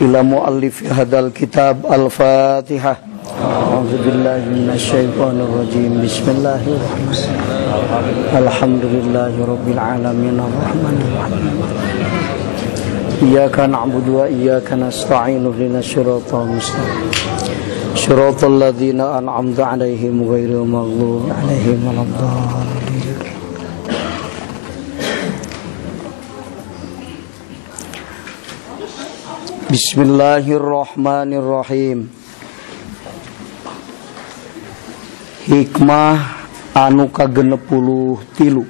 ila muallif hadal kitab al-Fatihah. A'udzu billahi minasyaitonir rajim. Bismillahirrahmanirrahim. Alhamdulillahirabbil alamin arrahmanir rahim. Iyyaka na'budu wa iyyaka nasta'in ihdinas siratal mustaqim. Shiratal ladzina an'amta 'alaihim ghairil maghdubi 'alaihim waladdallin. Bismillahirrahmanirrahim. Hikmah anu ka-63.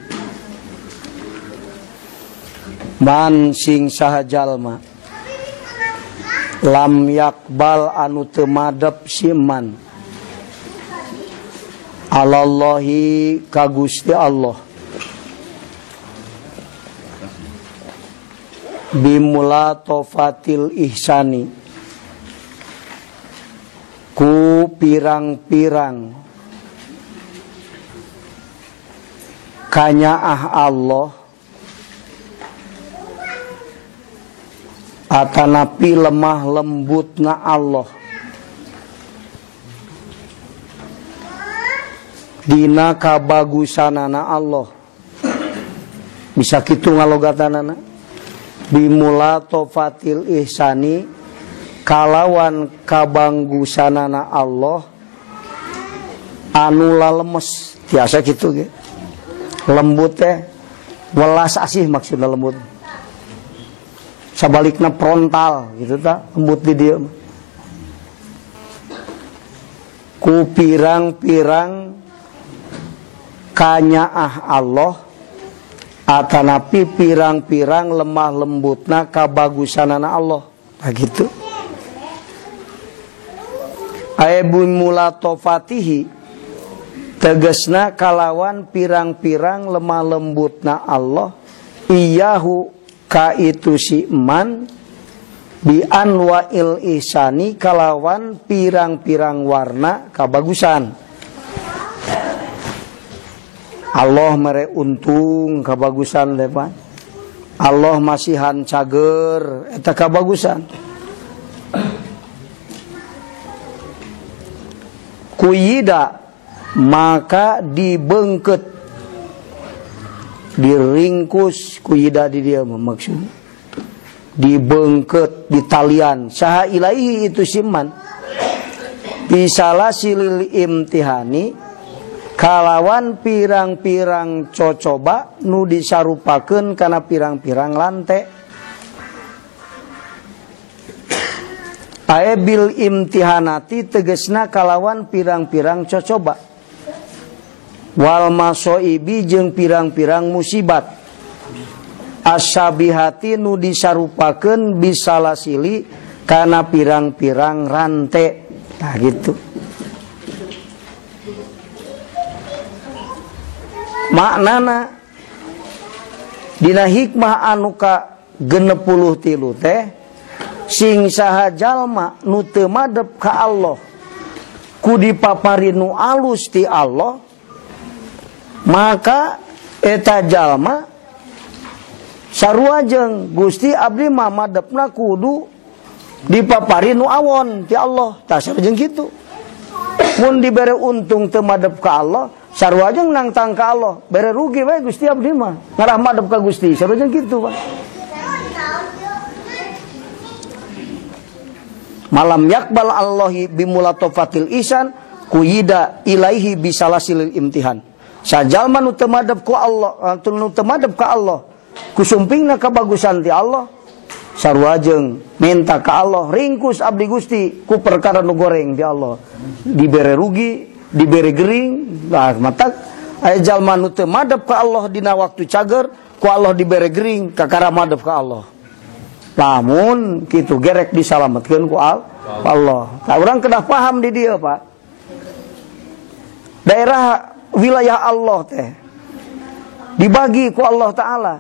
Man sing saha jalma lam yakbal anu teu madep si man alallahi ka Gusti Allah bimulatofatil ihsani ku pirang-pirang kanyaah Allah atanapi lemah lembutna Allah dina kabagusanana Allah bisa kitu ngalogatanana bimulatofatil ihsani kalawan kabanggusanana Allah anu lalemes tiasa kitu ge lembut teh welas asih maksudna lembut sabalikna frontal gitu ta lembut di dieu ku pirang-pirang kanyaah Allah atanapi pirang-pirang lemah lembutna kabagusanana Allah begitu aibun mulatofatihi tegesna kalawan pirang-pirang lemah lembutna Allah iyahu ka itu si man bi anwa'il ihsani kalawan pirang-pirang warna kabagusan Allah mere untung kabagusan lepan Allah masihan cager eta kabagusan kuyida maka dibengket diringkus kuyida di dia maksud dibengket di talian saha ilaihi itu siman bisalah silil imtihani kalawan pirang-pirang cocoba nu disarupakeun kana pirang-pirang lante aebil imtihanati tegesna kalawan pirang-pirang cocoba wal masoibi jeung pirang-pirang musibat asyabihati nu disarupakeun bisalasili kana pirang-pirang rante nah gitu maknana dina hikmah anu ka 63 teh sing saha jalma nu teu madep ka Allah ku dipapari nu alus ti Allah maka eta jalma sarua jeung Gusti abdi mah madepna kudu dipapari nu awon ti Allah tah sareng kitu mun dibere untung teu madep ka Allah sarua jeung nangtang ka Allah bere rugi we Gusti abdi mah ngarah madep ka Gusti sarua jeung kitu Pak malam yakbal Allahi bimulatofatil ihsan kuyida ilaihi bisalasil imtihan sajalma nu teu madep ku Allah nu teu madep ka Allah kusumpingna kabagusan ti Allah sarua jeung minta ka Allah ringkus abdi Gusti ku perkara nu goreng ti Allah dibere rugi dibere gering lah matak aya jalma nu teu madep ka Allah dina waktu cager ku Allah dibere gering kakara madep ka Allah lamun kitu gerek disalametkeun ku Allah tah urang kedah paham di dieu Pak daerah wilayah Allah teh dibagi ku Allah Ta'ala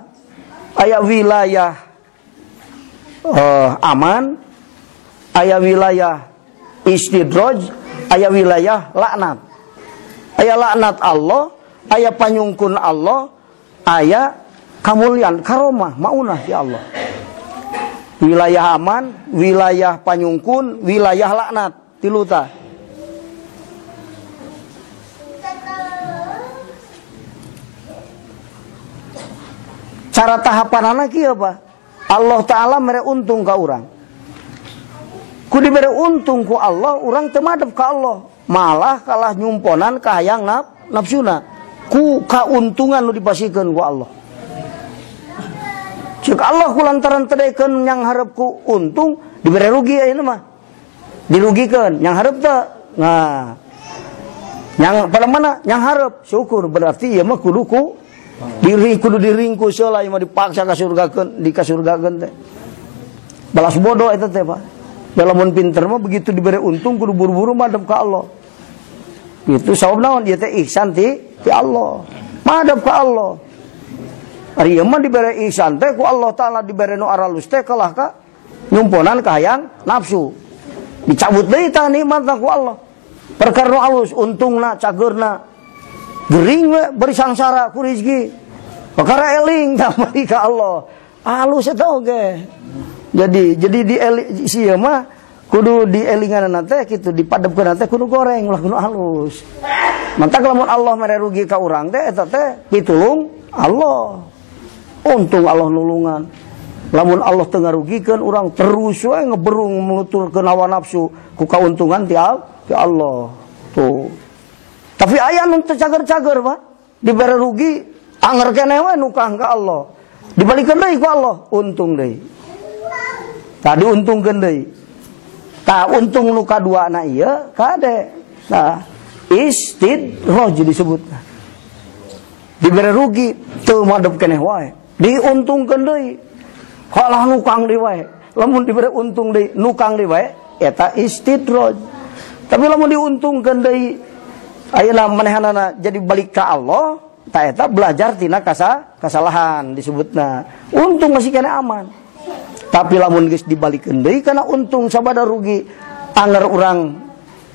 aya wilayah aman aya wilayah istidraj aya wilayah laknat aya laknat Allah aya panyungkun Allah aya kamulian karomah maunah ya Allah wilayah aman, wilayah panyungkun, wilayah laknat. Tilu tah. Cara tahapan anak kieu apa? Allah Ta'ala mere untung ka urang. Ku dibere untung ku Allah, urang teu madep ka Allah. Malah kalah nyumponan ka hayang nafsuna. Ku kauntungan nu dipasikeun ku Allah. Cek Allah kulantaran tedekeun yang harap ku untung dibere rugi ayeuna mah. Dirugikeun, yang harap teu. Nah. Yang pada mana? Yang harap syukur berarti ieu mah kudu diringkus heula mah dipaksa ka surgakeun, dikasurgakeun teh. Balas bodoh eta teh, Pak. Lamun pinter mah begitu diberi untung kudu buru-buru madep ka Allah. Itu sabab naon ieu teh ihsan ti Allah. Madep ka Allah. Ari ieu mah diberi ihsan teh ku Allah Taala diberi nu aralus teh kalah ka nyumponan ka hayang nafsu. Dicabut deui tah nikmatna ku Allah. Perkara nu alus untungna cageurna gering we beri sangsara ku rezeki. Perkara eling tamali ka Allah. Alus eta oge. Jadi di sia mah kudu dielinganna teh kitu dipadepkeun teh kudu goreng ulah kudu alus. Mantak lamun Allah mere rugi ka urang teh eta teh pitulung Allah. Untung Allah nulungan. Lamun Allah teu ngarugikeun urang terus we ngeberung menuturkeun hawa nafsu ku kauntungan ti Allah. Tuh. Tapi aya nu teu cager-cager, Pak. Dibere rugi anger keneh we nukang ka Allah. Dibalikeun deui ku Allah, untung deui. Tadi untungkeun deui. Tah untung nu kaduana ieu kade. Nah, istidraj disebutna. Dibere rugi teu madep keneh wae. Diuntungkeun deui. Kalah nukang deui wae. Lamun dibere untung deui, nukang deui wae, eta istidraj. Tapi lamun diuntungkeun deui ayeuna manehanana jadi balik ka Allah, ta eta belajar tina kasalahan disebutna. Untung masih kena aman. Tapi lamun geus dibalikeun deui kana untung sabada rugi, anger urang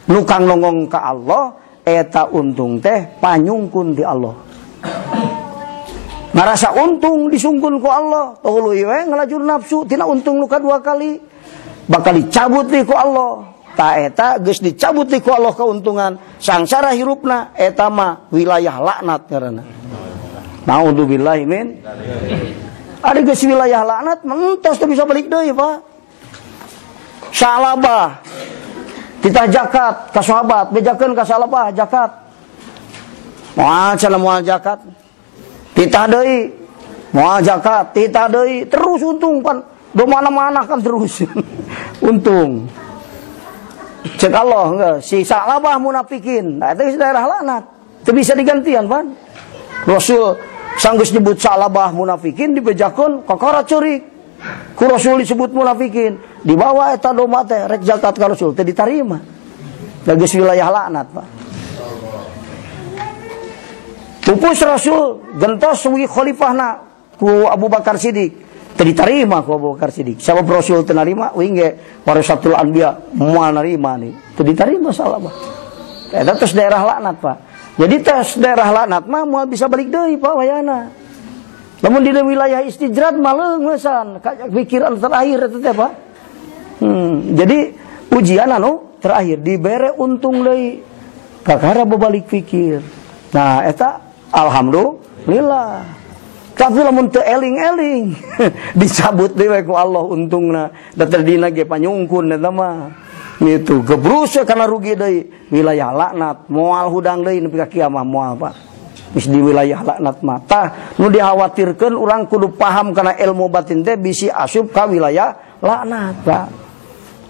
nukang nongong ka Allah, eta untung teh panyungkun di Allah. Ngarasa untung disungkun ku Allah, tuluy we ngalajur nafsu tina untung nu kadua kali bakal dicabut deui ku Allah. Ta eta geus dicabut ti ku Allah keuntungan sangsara hirupna eta mah wilayah laknat ngaranna. Naudzubillahi min. Ari geus wilayah laknat mentos teu bisa balik deui, Pak. Salabah kita zakat ka sahabat, bejakeun ka salabah zakat. Moal cenah moal zakat. Titah deui. Moal zakat, titah deui, terus untung pan do mana-mana kan terus. Untung. Cek Allah enggak, si salabah munafikin. Nah, itu daerah laknat. Itu bisa digantian, Pan. Rasul sanggeus nyebut salabah munafikin dibejakeun kakara ceurik. Ku Rasul disebut munafikin. Dibawa eta domba teh rek zakat ka Rasul teh ditarima. Geus wilayah laknat, Pak. Pupus Rasul gentos suwi khalifahna ku Abu Bakar Siddiq. Teu diterima ku Abu Bakar Siddiq. Sabab Rasul teu narima uing ge warasatul anbiya moal narima nih. Teu diterima salabah. Eta tos daerah laknat, Pak. Jadi tos daerah laknat mah moal bisa balik deui, Pak, wayana. Lamun di wilayah istijrad mah leung wesan, pikiran terakhir eta teh, Pak. Jadi ujian anu terakhir dibere untung deui. Kakara bebalik pikir. Nah, eta alhamdulillah. Tapi lamun teu eling-eling dicabut dewe ku Allah untungna da terdina ge panyungkun eta mah gitu gebrus kana rugi deui wilayah laknat moal hudang deui nepi ka kiamah moal, Pak. Geus di wilayah laknat mah tah nu dikhawatirkeun urang kudu paham kana ilmu batin teh bisi asup ka wilayah laknat, Pak.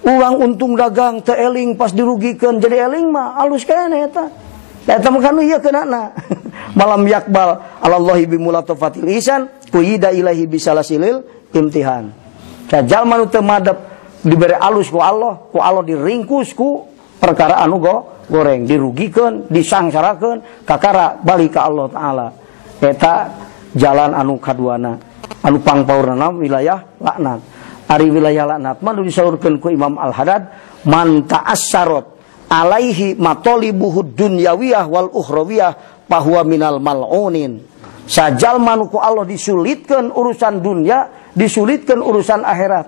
Urang untung dagang teu eling pas dirugikeun jadi eling mah alus keneh eta. Eta mah kan ieu keunana. Malam yakbal alallahi bimulatofatil ihsan kuyida ilahi bisalasilil imtihan. Jalma nu teu madep dibere alus ku Allah diringkus ku perkara anu goreng, dirugikeun, disangsarakeun, kakara balik ka Allah Taala. Eta jalan anu kaduana, anu pangpaurna wilayah laknat. Ari wilayah laknat mah disaurkeun ku Imam Al-Haddad man ta'assarat alaihi matalibuhud dunyawiyah wal ukhrawiyah bahwa minal mal'unin. Sajalma nu ku Allah disulitkeun urusan dunia, disulitkeun urusan akhirat.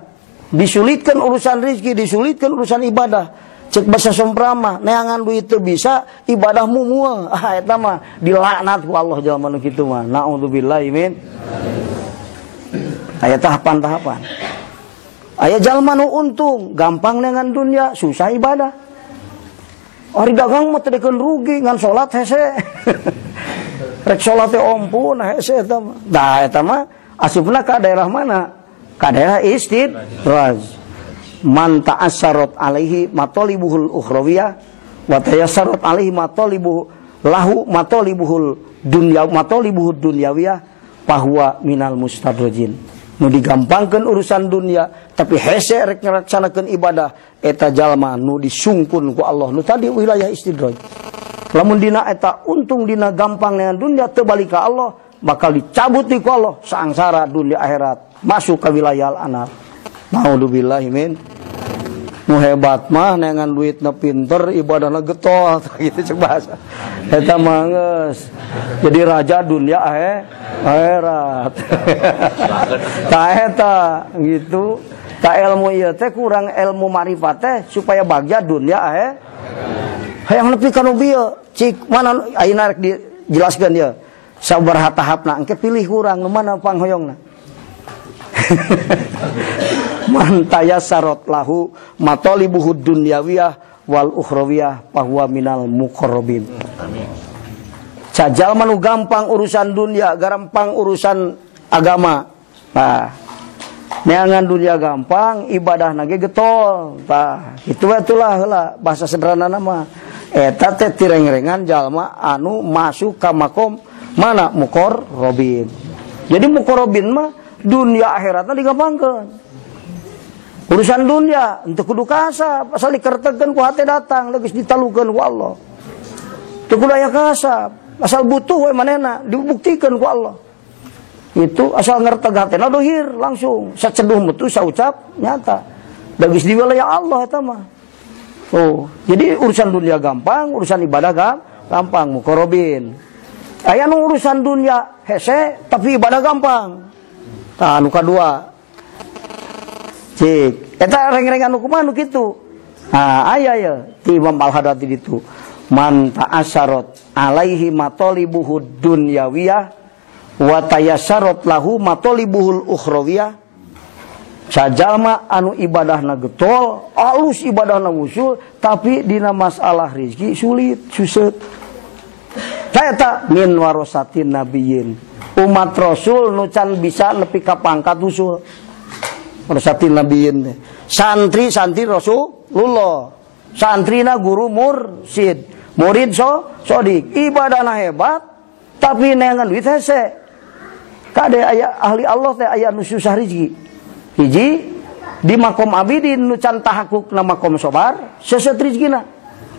disulitkan urusan rezeki, disulitkan urusan ibadah. Cek bahasa somprama, neangan duit teu bisa, ibadahmu mual. Eta mah dilaknat ku Allah jalma nu kitu mah. Naudzubillahi min. Aya tahapan-tahapan. Aya jalma nu untung, gampang neangan dunia, susah ibadah. Ari dagang mah teu dekeun rugi, ngan salat hese. Rek salat teh ompun hese eta mah. Da eta mah asupna ka daerah mana? Ka daerah istidraj. Man ta'assarat alaihi matalibuhul ukhrawiyah wa tayassarat alaihi matalibuhu lahu matalibuhul dunyawiyah bahwa minal mustadrajin. Nu digampangkeun urusan dunia tapi hese rek ngalaksanakeun ibadah eta jalma nu disungkun ku Allah nu tadi wilayah istidraj. Lamun dina eta untung dina gampang dengan dunia teu balik ka Allah bakal dicabut ku Allah sangsara dunia akhirat masuk ke wilayah al-anar. Naudzubillahi min. Nu hebat mah neangan duitna pinter, ibadahna getol gitu cek bahasa. Eta mah geus jadi raja dunia akhirat. Ta eta gitu. Ta ilmu ieu teh kurang ilmu marifat teh supaya bagja dunia hayang nepi ka nu bieu. Cik mana ayeuna rek dijelaskeun ieu. Sabaraha tahapna engke pilih kurang nu mana panghoyongna. Man tayassarot lahu matalibuhud dunyawiyah wal ukhrawiyah bahwa minal muqarrabin. Amin. Cajal manu gampang urusan dunia, gampang urusan agama. Nah, neangan dunia gampang, ibadah nage getol. Tah, kitu atulah heula bahasa sederhana mah. Eta teh tireng-rengan jalma anu masuk ka makom mana muqarrabin. Jadi muqarrabin mah dunia akhiratna digampangkeun. Urusan dunia henteu kudu kasap, asal dikertekeun ku hate datang geus ditalukeun ku Allah. Teu kudu aya kasap, asal butuh we manehna dibuktikan ku Allah. Itu asal ngerteg hatena dohir langsung, saceduh mutu saucap nyata. Da geus di wilayah Allah eta mah. Oh, jadi urusan dunia gampang, urusan ibadah gampang muqarrabin. Aya nu urusan dunia hese tapi ibadah gampang. Tah anu kadua cik eta reng-rengan nu kumaha nu kitu. Nah aya ya ti Imam Al-Haddadi ditu. Man ta'asyarat alaihi matalibuhud dunyawiyah wa tayasyarat lahu matalibuhul ukhrawiyah. Sajalma anu ibadahna getol, alus ibadahna wusul tapi dina masalah rezeki sulit, susut. Eta min warasatin nabiyyin. Umat Rasul nu can bisa nepi ka pangkat usul. Warasatin nabiyyin. Santri Rasulullah. Santrina guru mursid. Murid sodik. Ibadahna hebat tapi neangan duit hese. Kade aya ahli Allah teh aya nu susah rezeki. Hiji di makom abidin nu can tahakuk na makom sobar, seset rezekina.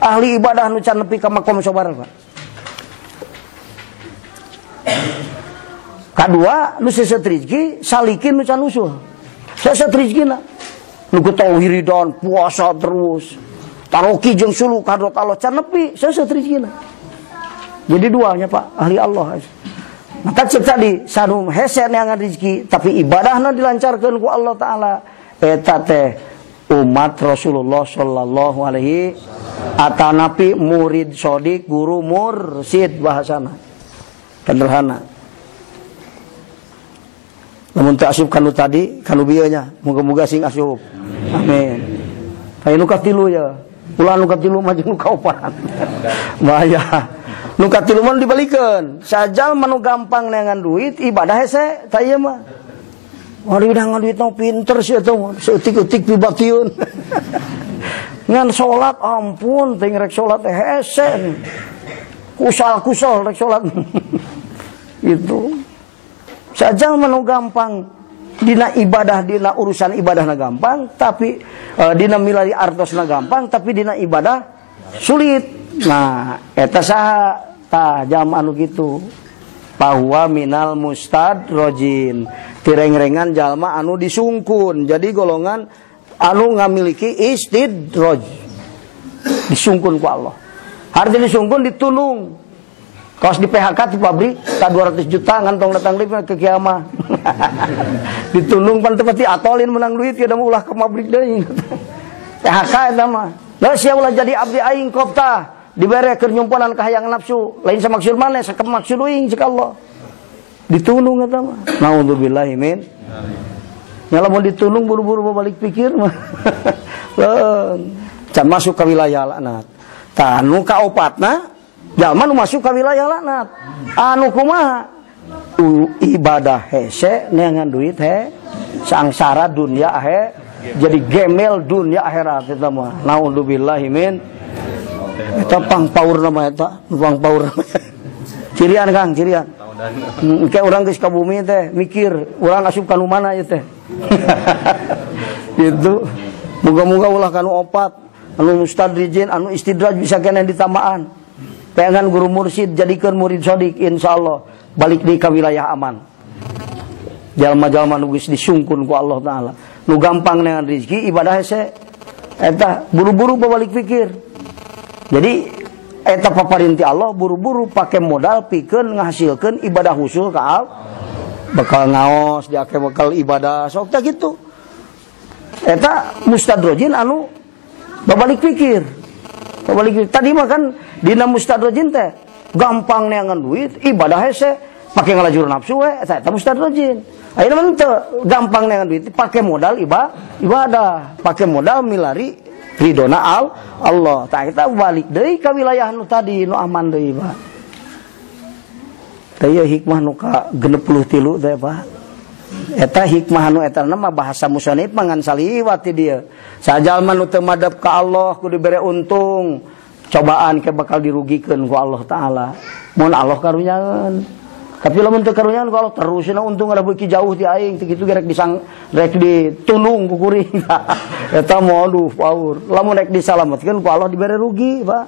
Ahli ibadah nu can nepi ka makom sobar, Pak. Kadua nu seset rezeki salikin nu can usul. Seset rezekina. Nu tauhidan puasa terus. Taroki jeung sulu kadot Allah can nepi seset rezekina. Jadi duanya Pak, ahli Allah. Maka cek tadi sanu hese neangan rezeki tapi ibadahna dilancarkeun ku Allah taala. Eta teh umat Rasulullah sallallahu alaihi atanapi murid sodik guru mursid bahasana. Sederhana. Lamun teu asup kanu tadi kanu bieu nya muga-muga sing asup. Amin. Hayu nu katilu ya. Ulah nu katilu mah jeung nu kaopat. Bahaya. Nu katilu mah dibalikeun. Sajal manu gampang neangan duit ibadah hese ta ieu mah. Ari neangan duit nu pinter sih eta mah. Seutik-utik pibatieun. Ngan salat ampun teh rek salat teh hese. Kusal-kusal rek salat. Itu. Sajal manu gampang dina ibadah dina urusan ibadahna gampang tapi dina milari artosna gampang tapi dina ibadah sulit. Nah, eta saha tah jam anu kitu. Bahwa minal mustadrajin. Tireng-rengan jalma anu disungkun. Jadi golongan anu ngamiliki istidraj. Disungkun ku Allah. Artinya disungkun ditulung. Kaos di PHK di pabrik, tak 200 juta ngantong datang deui ke kiamah. Ditulung pan teu pati atolin menang duit ya da ulah ke pabrik deui. PHK eta mah. Da sia ulah jadi abdi aing kopta, dibere keur nyumponan kahayang nafsu, lain sa maksud maneh sakep maksud uing cek Allah. Ditulung eta mah. Naudzubillahi min. Nya lamun ditulung buru-buru balik pikir mah. Can masuk ke wilayah laknat. Tah nu kaopatna jalma nu masuk ke wilayah laknat. Anu kumaha? Ibadah hese neangan duit he, sangsara dunia he, jadi gemel dunia akhirat eta mah. Naudzubillahi min. Eta pangpaur nama eta, pangpaur. Cirian Kang, cirian. Kayak orang geus ka bumi teh mikir, urang asup ka nu mana ieu teh. Gitu. Moga-moga ulah kanu opat, anu mustadrijin, anu istidraj bisa kena ditamaan. Pengen guru mursyid jadikan murid sodik, insyaallah balik di ka wilayah aman. Jalma-jalma nu geus disungkun ku Allah taala, nu gampang dengan rezeki ibadah hese eta buru-buru balik pikir. Jadi eta paparinti Allah buru-buru pakai modal pikeun ngahasilkeun ibadah husul ka Allah. Bakal ngaos diake bakal ibadah sok teh gitu. Eta mustadrojin anu babalik pikir. Tadi mah kan dina mustadrojin teh gampang neangan duit, ibadah hese pakai ngalajur nafsu we, eta mustadrojin. Ayeuna mah teu gampang neangan duit, pakai modal ibadah, pakai modal milari ridona Allah. Tah kita balik deui ka wilayah nu tadi nu aman deui, Pak. Teh ieu hikmah nu ka 63 teh, Pak. Eta hikmah anu eta mah bahasa musannif mangan saliwat ti dieu. Sajalma nu teu madep ka Allah kudu dibere untung, cobaan ke bakal dirugikeun ku Allah taala. Mun Allah karunyaeun. Tapi lamun teu karunyaeun ku Allah terusna untung ada beuki jauh ti aing teh kitu rek ditulung ku kuring. Eta mah aduh paur. Lamun rek disalametkeun ku Allah dibere rugi, Pak.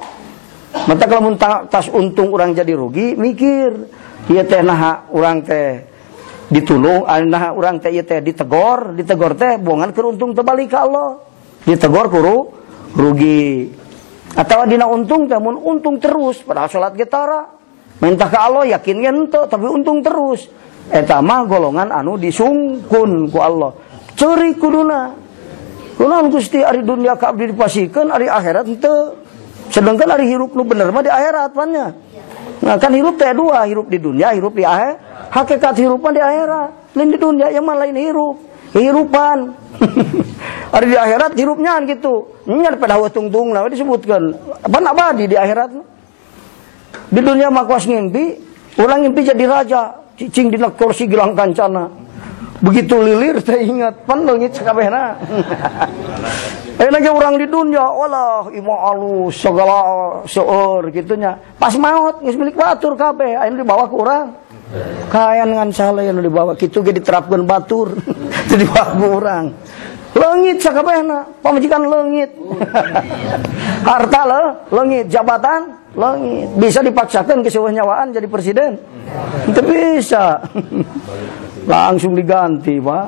Mata lamun tas untung urang jadi rugi, mikir ieu teh naha urang teh ditulung, nah urang teh ieu teh ditegor teh buangan keur untung teu balik ka Allah. Ditegor ku rugi. Atawa dina untung teh mun untung terus padahal salat ge tara. Minta ka Allah yakin ge henteu tapi untung terus. Eta mah golongan anu disungkun ku Allah. Ceurik kuduna. Kunaon Gusti ari dunia ka abdi dipasikeun ari akhirat henteu. Sedangkan ari hirup nu bener mah di akhirat pannya. Nah kan hirup teh dua, hirup di dunia, hirup di akhirat. Hakikat hirupan di akhirat. Lain di dunia yang mah lain hirup. Hirupan. Ada di akhirat hirupnya gitu. Nya pada tungtung lah disebutkan. Apa abadi di akhirat. Di dunia mah kuas ngimpi, orang ngimpi jadi raja, cicing dina kursi gelang kancana. Begitu lilir teh ingat pan leungit sakabehna. Enak orang di dunia, walah ima alus segala seueur gitunya. Pas maut geus milik batur kabeh, aya dibawa ku urang. Kayan ngan saleh anu dibawa kitu ge diterapkeun batur. Teu dibawa ku urang. Leungit sakabehna, pamajikan leungit. Harta leungit, jabatan leungit. Bisa dipaksakeun ke seueuh nyawaan jadi presiden? Teu bisa. Langsung diganti, Pak.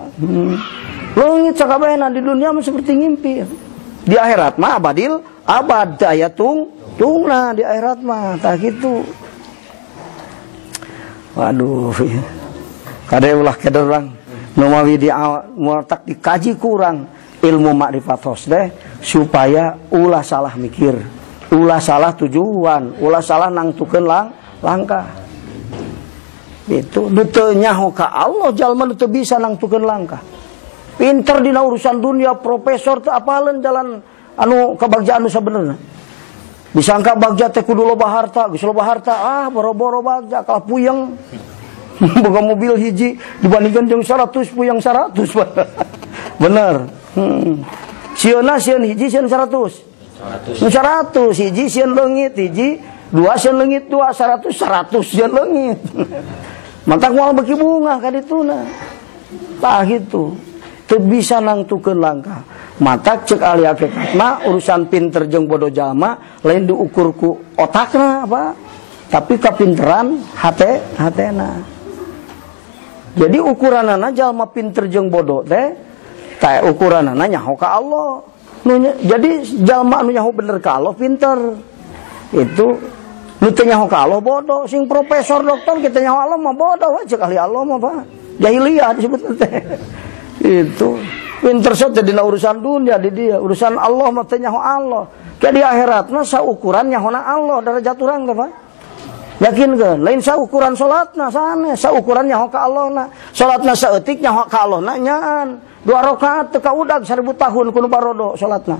Leungit sakabehna di dunia mah seperti ngimpi. Di akhirat mah abad daya tungna di akhirat mah tah kitu. Waduh. Kade ulah keder urang nu mawi di tak dikaji kurang ilmu makrifatos teh supaya ulah salah mikir, ulah salah tujuan, ulah salah nangtukeun langkah. Itu teu nyaho ka Allah jalma teu bisa nangtukeun langkah. Pinter dina urusan dunia, profesor teu apaleun jalan anu kabagja anu sabenerna. Disangka bagja teh kudu loba harta, geus loba harta, boro-boro bagja kalah puyeng. Boga mobil hiji dibandingkan jeung 100 puyeng 100. Bener. Sieuna sieun hiji sieun 100. 100 hiji sieun leungit hiji, 2 sieun leungit 2, 100 sieun leungit. Mantak moal beki bunga ka dituna. Tah gitu. Teu bisa nangtukeun langkah. Matak cek ahli hakikatna urusan pinter jeung bodoh jalma lain diukur ku otakna apa, tapi kapinteran hatena. Jadi ukuranana jalma pinter jeung bodoh teh teh ukuranana nyaho ka Allah. Jadi jalma anu nyaho bener ka Allah pinter. Itu Nu teu nyaho ka Allah bodoh, sing profesor doktor kita nyaho Allah mah bodoh aja kali Allah mah Pak. Jahiliyah disebut teh. Itu pinter saja dina urusan dunia di dia, urusan Allah mah teu nyaho Allah. Kayak di akhirat mah saukuran nyahona Allah darajat urang teh Pak. Yakinkeun, lain saukuran salatna sanes, saukuran nyaho ka Allahna. Salatna saeutik nyaho ka Allahna nyaan. 2 rakaat teu kaudag 1000 tahun kudu barodo salatna.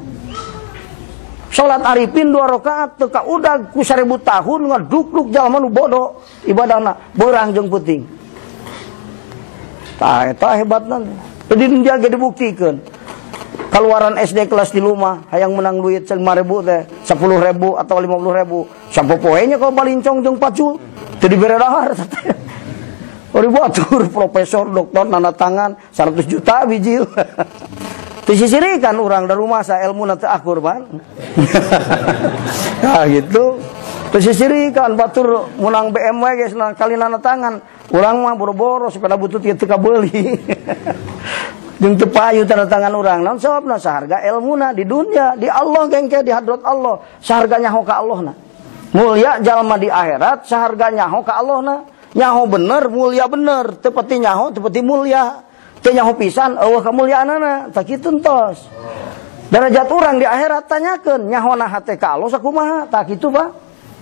Salat arifin 2 rakaat teu kaudag ku 1000 tahun ngaduk-duk jalma nu bodoh ibadahna beurang jeung peuting. Tah eta hebatna. Jadi dia ge dibuktikan. Keluaran SD kelas 3 mah hayang menang duit 5.000 teh, 10.000 atau 50.000. Sampo poenya kalau balincong jeung pacul teu dibere dahar teh. Ori batur profesor doktor nana tangan 100 juta biji. Teu sisirikan urang da rumah sa ilmuna teu akur ban. Nah gitu. Teu sisirikan batur menang BMW geus kali nana tangan. Urang mah boro-boro sepeda butut teu kabeuli. Jeung teu payu tanda tangan urang. Naon sababna saharga ilmuna di dunia, di Allah gengke di hadrat Allah, saharga nyaho ka Allahna. Mulia jalma di akhirat, saharga nyaho ka Allahna. Nyaho bener, mulia bener, teu pati nyaho, teu pati mulia. Teu nyaho pisan eueuh kamulyaanana, tak kitu entos. Derajat urang di akhirat tanyakeun, nyahona hate ka Allah sakumaha? Tak kitu, Pak.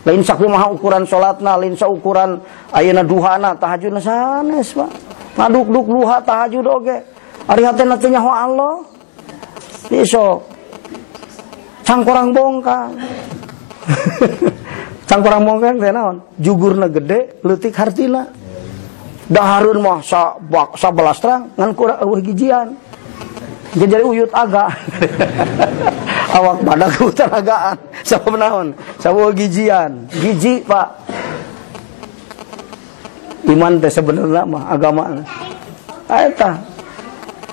Lain sakumaha ukuran salatna, lain saukuran ayeuna duhana, tahajudna sanes, Pak. Ngaduk-duk duha tahajud oge. Ari hatena teu nyaho Allah. Besok cangkorang bongkang. Cangkorang bongkang teh naon? Jugurna gede, leutik hartina. Dahareun mah 11 terang ngan kurang eueuh gijian. Jadi uyut aga. Awak badak utaragaan. Sabab naon? Sabab gijian. Giji, Pak. Iman teh sebenarnya mah agama. Eta.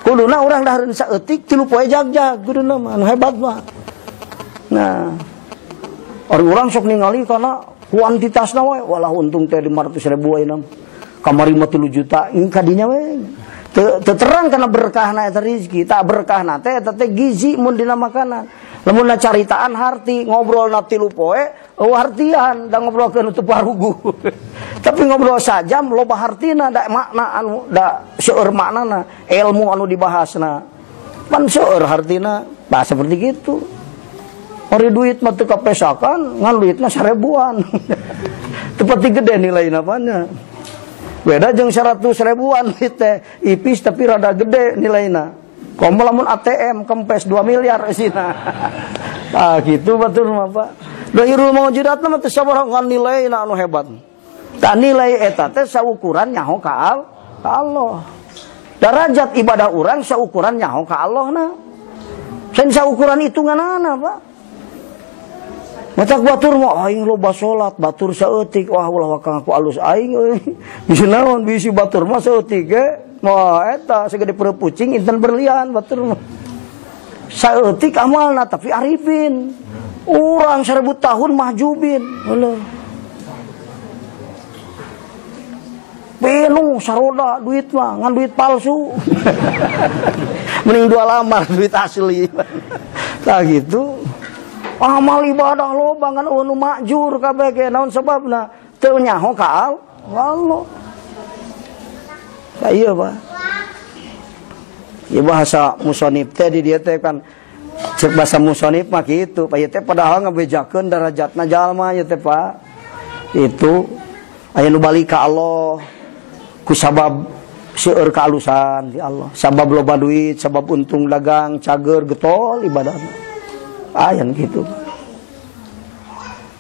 Kuduna urang dahareun saeutik 3 poe jagjag kuduna mah anu hebat mah. Nah. Orang sok ningali kana kuantitasna we, walah untung teh 500.000 ayeuna. Kamari mah 3 juta, ini kadinya we. Teu terang kana berkahna eta rezeki, tak berkahna teh eta teh gizi mun dina makanan. Lamunna caritaan harti, ngobrolna 3 poe, eueuh hartian, da ngobrolkeun teu parugu. Tapi ngobrol sajam loba hartina, da makna anu da seueur maknana, ilmu anu dibahasna. Pan seueur hartina, bah seperti gitu. Ori duit mah teu kapesakan, ngan duitna 1000-an. Teu pati gede nilainya apanya. Beda jeung 100.000-an teh ipis tapi rada gede nilainya. Komo lamun ATM kempes 2 miliar isina. Ah gitu batur mah Pak. Dhairul maujudatna mah teu sabaraha ngan nilaina anu hebat. Tah nilai eta teh saukuran nyaho ka Allah. Darajat ibadah urang saukuran nyaho ka Allahna. Sen saukuran hitunganana Pak. Matak batur mah aing loba salat, batur saeutik, wah ulah wakang aku alus aing euy. Bisa naon bisi batur mah saeutik ge, mah eta segede pereup pucing inten berlian batur mah. Saeutik amalna tapi arifin. Urang 1000 tahun mahjubin. Heuh. Penuh saroda duit mah, ngan duit palsu. Mending 2 lamar duit asli. Tah gitu. Amal ibadah loba ngan anu makjur kabeh ge naon sababna teu nyaho ka Allah. Ka ieu Pak. Ieu bahasa musonif teh di dieu teh kan ceuk bahasa musonif mah kitu, Pak ieu teh padahal ngabejakeun darajatna jalma ieu teh Pak. Itu aya nu balik ka Allah ku sabab seueur kaalusan di Allah, sabab loba duit, sabab untung dagang, cager, getol ibadahna. Ayan gitu.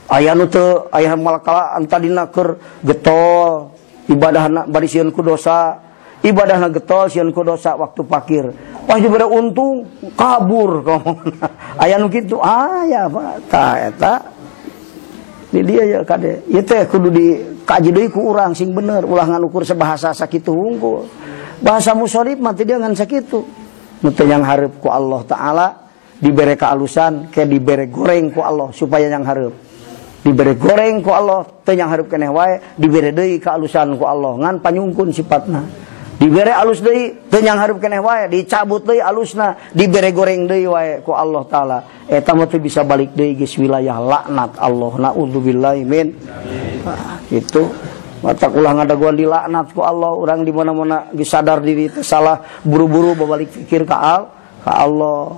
Aya nu teu aya malakala antadina keur getol, ibadahna bari sieun ku dosa, ibadahna getol sieun ku dosa waktu fakir. Wah dibere untung kabur ngomongna. Aya nu kitu, aya Pak. Tah eta di dia ya kade. Ieu teh kudu dikaji deui ku urang sing bener, ulah nganukur sabahasa sakitu hungkul. Bahasa musharif mah teh dia ngan sakitu. Nu teh yang hareup ku Allah taala dibere kealusan kayak dibere goreng ku Allah supaya yang hareup. Dibere goreng ku Allah teu yang hareup keneh wae, dibere deui kealusan ku Allah ngan panyungkun sifatna. Dibere alus deui teu nyang hareup keneh wae, dicabut deui alusna, dibere goreng deui wae ku Allah taala. Eta mah teu bisa balik deui geus wilayah laknat Allah. Naudzubillahi min. Itu mata ulah ngadaguan dilaknat ku Allah, urang di mana-mana geus sadar diri teh salah, buru-buru babalik pikir ka Allah.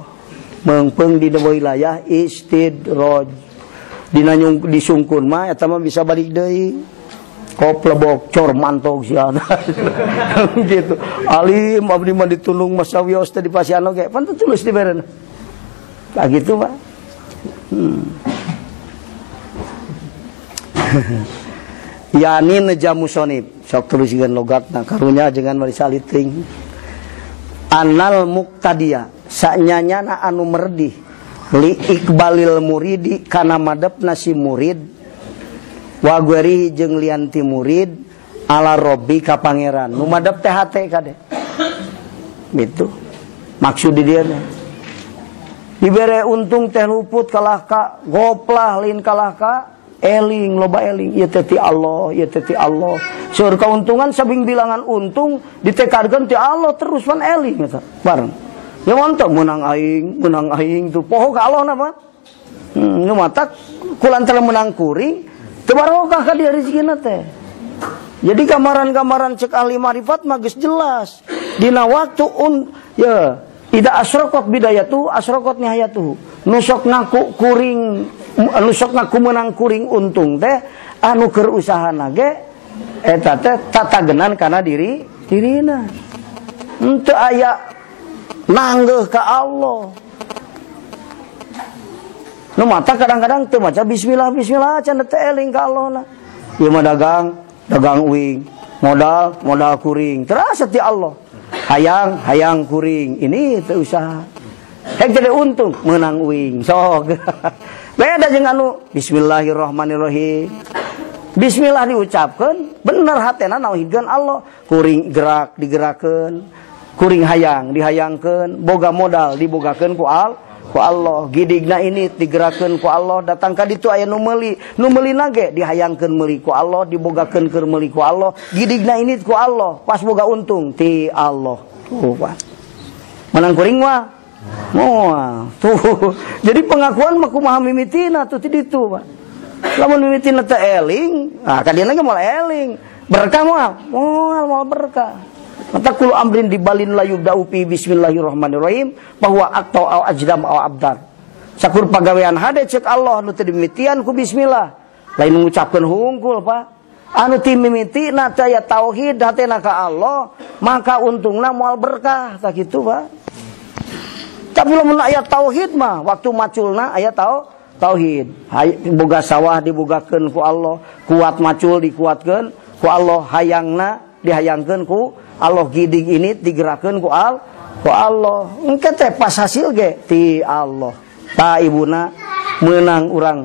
Meungpeung di wilayah istidraj. Dina disungkun mah eta mah bisa balik deui. Koplebok cor mantog sia gitu. Alim abdi mah ditulung masawios teh di pasiano ge pan tulus diberen. Ka gitu Pak. Yani najamu sonib sok tuliskeun logatna karunya jangan mari saliting. Anal muqtadiya sanyanyana anu merdih li iqbalil muridi kana madepna si murid wa gueri jeung lianti murid ala robbi ka pangeran nu madep teh hate kade gitu maksud di dieu dibere untung teh luput kalah ka goplah lain kalah ka eling loba eling ieu teh ti Allah ieu teh ti Allah seueur kauntungan sabing bilangan untung ditekadkeun ti Allah terus pan eling eta bareng ya mantap menang aing tuh poho ka Allah na mah nu mata kulantaran menang kuring teu barokah ka dieu rezekina teh. Jadi gambaran-gambaran cek ahli marifat mah geus jelas. Dina waktu ya ida asraqat bidayatu asraqat nihayatuhu. Nusok ngaku kuring nusok ngaku menang kuring untung teh anu keur usahana ge eta teh tatagenan kana dirina. Henteu aya nanggeuh ka Allah. Nu mata kadang-kadang teu maca bismillah can teu eling ka Allahna. Ieu mah dagang uing, modal kuring, terasa ti Allah. Hayang kuring, ini teu usaha. Hek jadi untung menang uing, sok. Beda jeung anu bismillahirrahmanirrahim. Bismillah diucapkeun, bener hatena nauhidkeun Allah. Kuring gerak digerakkeun, kuring hayang dihayangkeun, boga modal dibogakeun ku Allah, gidigna ini digerakkeun ku Allah, datang ka ditu aya nu meuli nage dihayangkeun meuli ku Allah, dibogakeun keur meuli ku Allah, gidigna ini ku Allah, pas boga untung ti Allah. Tuh, Pak. Menang kuring mah moal. Tuh. Jadi pengakuan mah kumaha mimitina tuh ti ditu, Pak. Lamun mimitina teh eling, nah kadieuna ge moal eling. Berkah moal berkah. Mata kulu amrin dibalin layu daupi bismillahirrahmanirrahim bahwa atau au ajdam au abdar. Sakur pagawean hade cek Allah nu teu dimimitian ku bismillah. Lain ngucapkeun hungkul Pak. Anu ti mimitina teh aya tauhid hatena ka Allah, maka untungna moal berkah tah kitu Pak. Tapi lamun aya tauhid mah waktu maculna aya tauhid. Boga sawah dibogakeun ku Allah, kuat macul dikuatkeun ku Allah, hayangna dihayangkeun ku Allah, gidig ini digerakkeun ku Allah. Engke teh pas hasil ge ti Allah. Ta ibuna meunang urang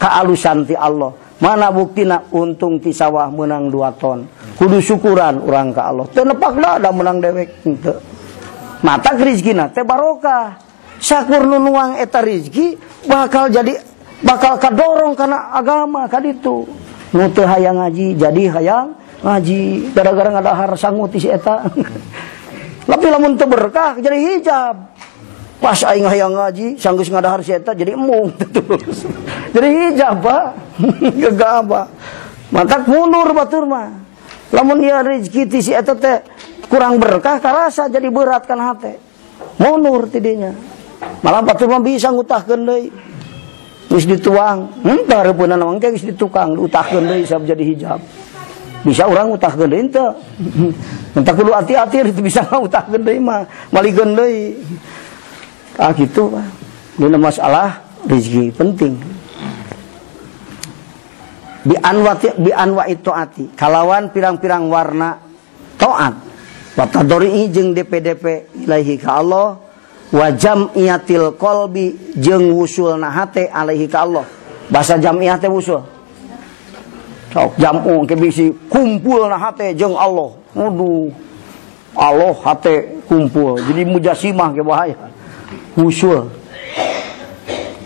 kaalusan ti Allah. Mana buktina untung ti sawah meunang 2 ton. Kudu syukuran urang ka Allah. Teu nepakna da meunang dewek henteu. Mata rezekina teh barokah. Sakur nu nuang eta rezeki bakal kadorong kana agama ka ditu. Nu teu hayang ngaji jadi hayang ngaji gara-gara ngadahar sangu ti si eta. Tapi lamun teu berkah jadi hijab. Pas aing hayang ngaji sanggeus ngadahar si eta jadi emung terus. Jadi hijab Pak. Gegabah. Mata mundur batur mah. Lamun ieu rezeki ti si eta teh kurang berkah karasa jadi berat kan hate. Mundur tidinya. Malah batur mah bisa ngutahkeun deui. Geus dituang, henteu hareupeunna mah geus ditukang diutahkeun deui sab jadi hijab. Bisa orang utahkeun deui teu. Entah kudu hati-hati itu bisa ngutahkeun deui mah, malikeun deui. Ah kitu Pak. Dina masalah rezeki penting. Bi anwa taati, kalawan pirang-pirang warna taat. Wa tadori jeung DP ilaahi ka Allah, wa jam'iyatil qalbi jeung wusulna hate alaihi ka Allah. Bahasa jam'iyah teh wusul. Sok jamu ke bisi kumpul na hate jeung Allah. Aduh. Allah hate kumpul. Jadi mujasimah ke bahaya. Usul.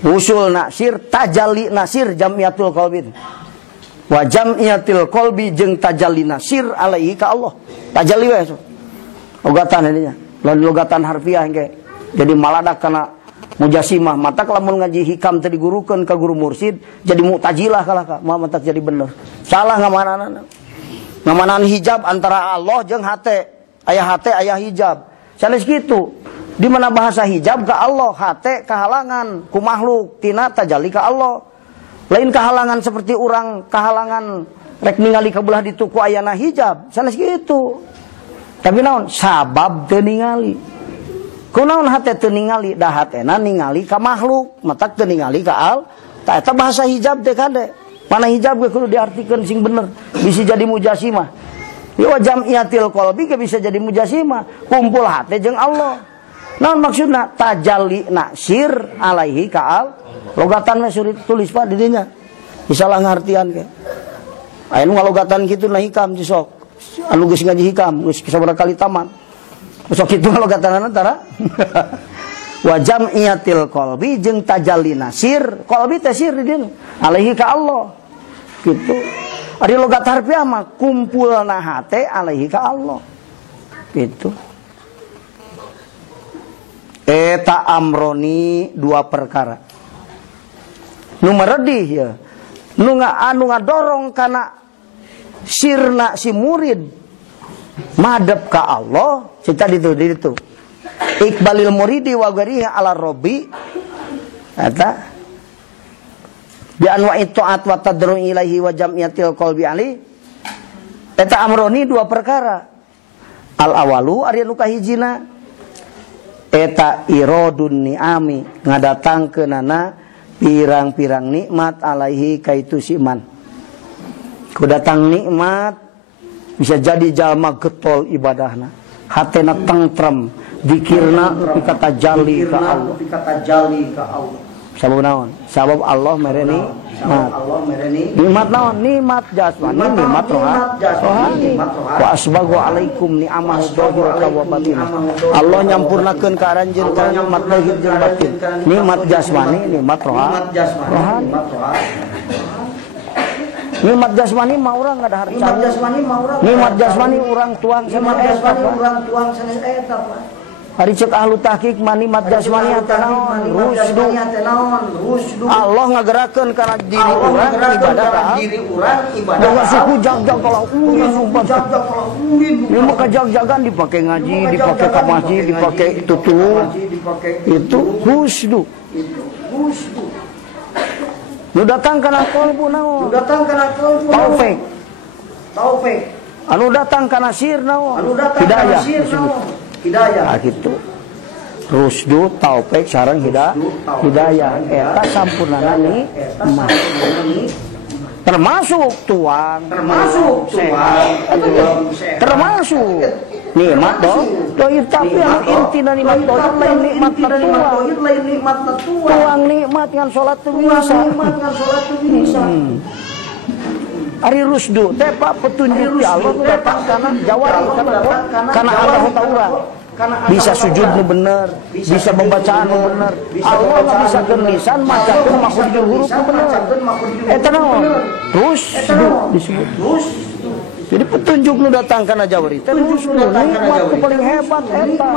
Usul nasir tajalli nasir jamiatul qalbi. Wa jamiatil qalbi jeung tajalli nasir alaihi ka Allah. Tajalli we. logatan ininya. Logatan harfiah engke. Jadi maladak kana mujasimah. Mata lamun ngaji hikam tadi gurukeun ka guru mursid jadi mu'tazilah kalah ka. Mata jadi bener. Salah ngamanana. Ngamanan hijab antara Allah jeung hate. Aya hate aya hijab. Sanes kitu. Di mana bahasa hijab ka Allah, hate kahalangan ku makhluk tina tajalli ka Allah. Lain kahalangan seperti orang kahalangan rek ningali ka belah ditu ku ayana hijab. Sanes kitu. Tapi naon? Sabab teu ningali. Kunaon hate teu ningali? Da hatena ningali ka makhluk, matak teu ningali ka al. Ta eta bahasa hijab teh kade. Mana hijab ge kudu diartikeun sing bener, bisa jadi mujasimah. Ieu jam'iyatil qalbi ge bisa jadi mujasimah, kumpul hate jeung Allah. Naon maksudna? Tajalli sir alaihi ka al. Logatan mah sulit tulis Pak di dinya. Disalah ngartian ke. Aya nu ngalogatan kitu na hikam sok. Anu geus ngaji hikam, geus sabaraha kali tamat. Sok kitu logatanana tara. Wa jam'iyatil qalbi jeung tajalli sir, qalbi teh sir di dieu. Alaihi ka Allah. Gitu. Ari logat harfiah mah kumpulna hate alaihi ka Allah. Gitu. Eta amroni dua perkara. Nu meredih ya. Nu ngadorong kana sirna si murid madep ka Allah. Cita ditu. Iqbalil muridi wa garihi ala robbi. Eta bi anwa'i ta'at wa tadru ilaihi wa jam'iyatil qalbi ali. Eta amroni dua perkara. Al awalu ari nu kahijina eta irodun ni'ami ngadatangkeunana pirang-pirang nikmat alaihi kaitu siman. Kudatang nikmat bisa jadi jalma getol ibadahna, hatena tentrem, zikirna pikata jali ka Allah. Sabab naon? Sabab Allah mereni nikmat naon? Nikmat jasmani, nikmat rohani. Wa asbagu alaikum ni'amahu dzahiratan wa batinah. Allah nyampurnakeun ka aranjeun kana nikmat zahir jeung batin. Nikmat jasmani, nikmat rohani. Nikmat jasmani mah urang ngada harta. Nikmat jasmani urang tuang sama eta. Hari cek ahlu tahqiq nikmat jasmani teh naon? Rusdu. Allah ngagerakeun kana diri urang ibadah ka ibadah. Boga suku jag-jag kalau ulin umpan. Ieu mah kajag-jagan dipake ngaji, dipake ka masjid, dipake tutur. Itu rusdu. Nu datang kana qalbu naon? Taufik. Anu datang kana sir naon? Hidayah. Hidayah. Nah, gitu. Rusdu, taufik, sareng hidayah. Eta sampurnana nikmat. Termasuk tuang. Termasuk nikmat dong. Tapi yang intina nikmat dohir lain nikmat tuang. Tuang nikmat ngan salat teu bisa. Ari rusdu teh Pak petunjuk ti Allah datang kana jawari kana Allah taala. Bisa sujud nu bener, bisa membacaan nu bener. Allah bisa keun lisan macakeun makhrajul huruf nu bener. Eta naon? Rusdu disebut. Jadi petunjuk nu datang kana jawari teh rusdu nikmat paling hebat eta.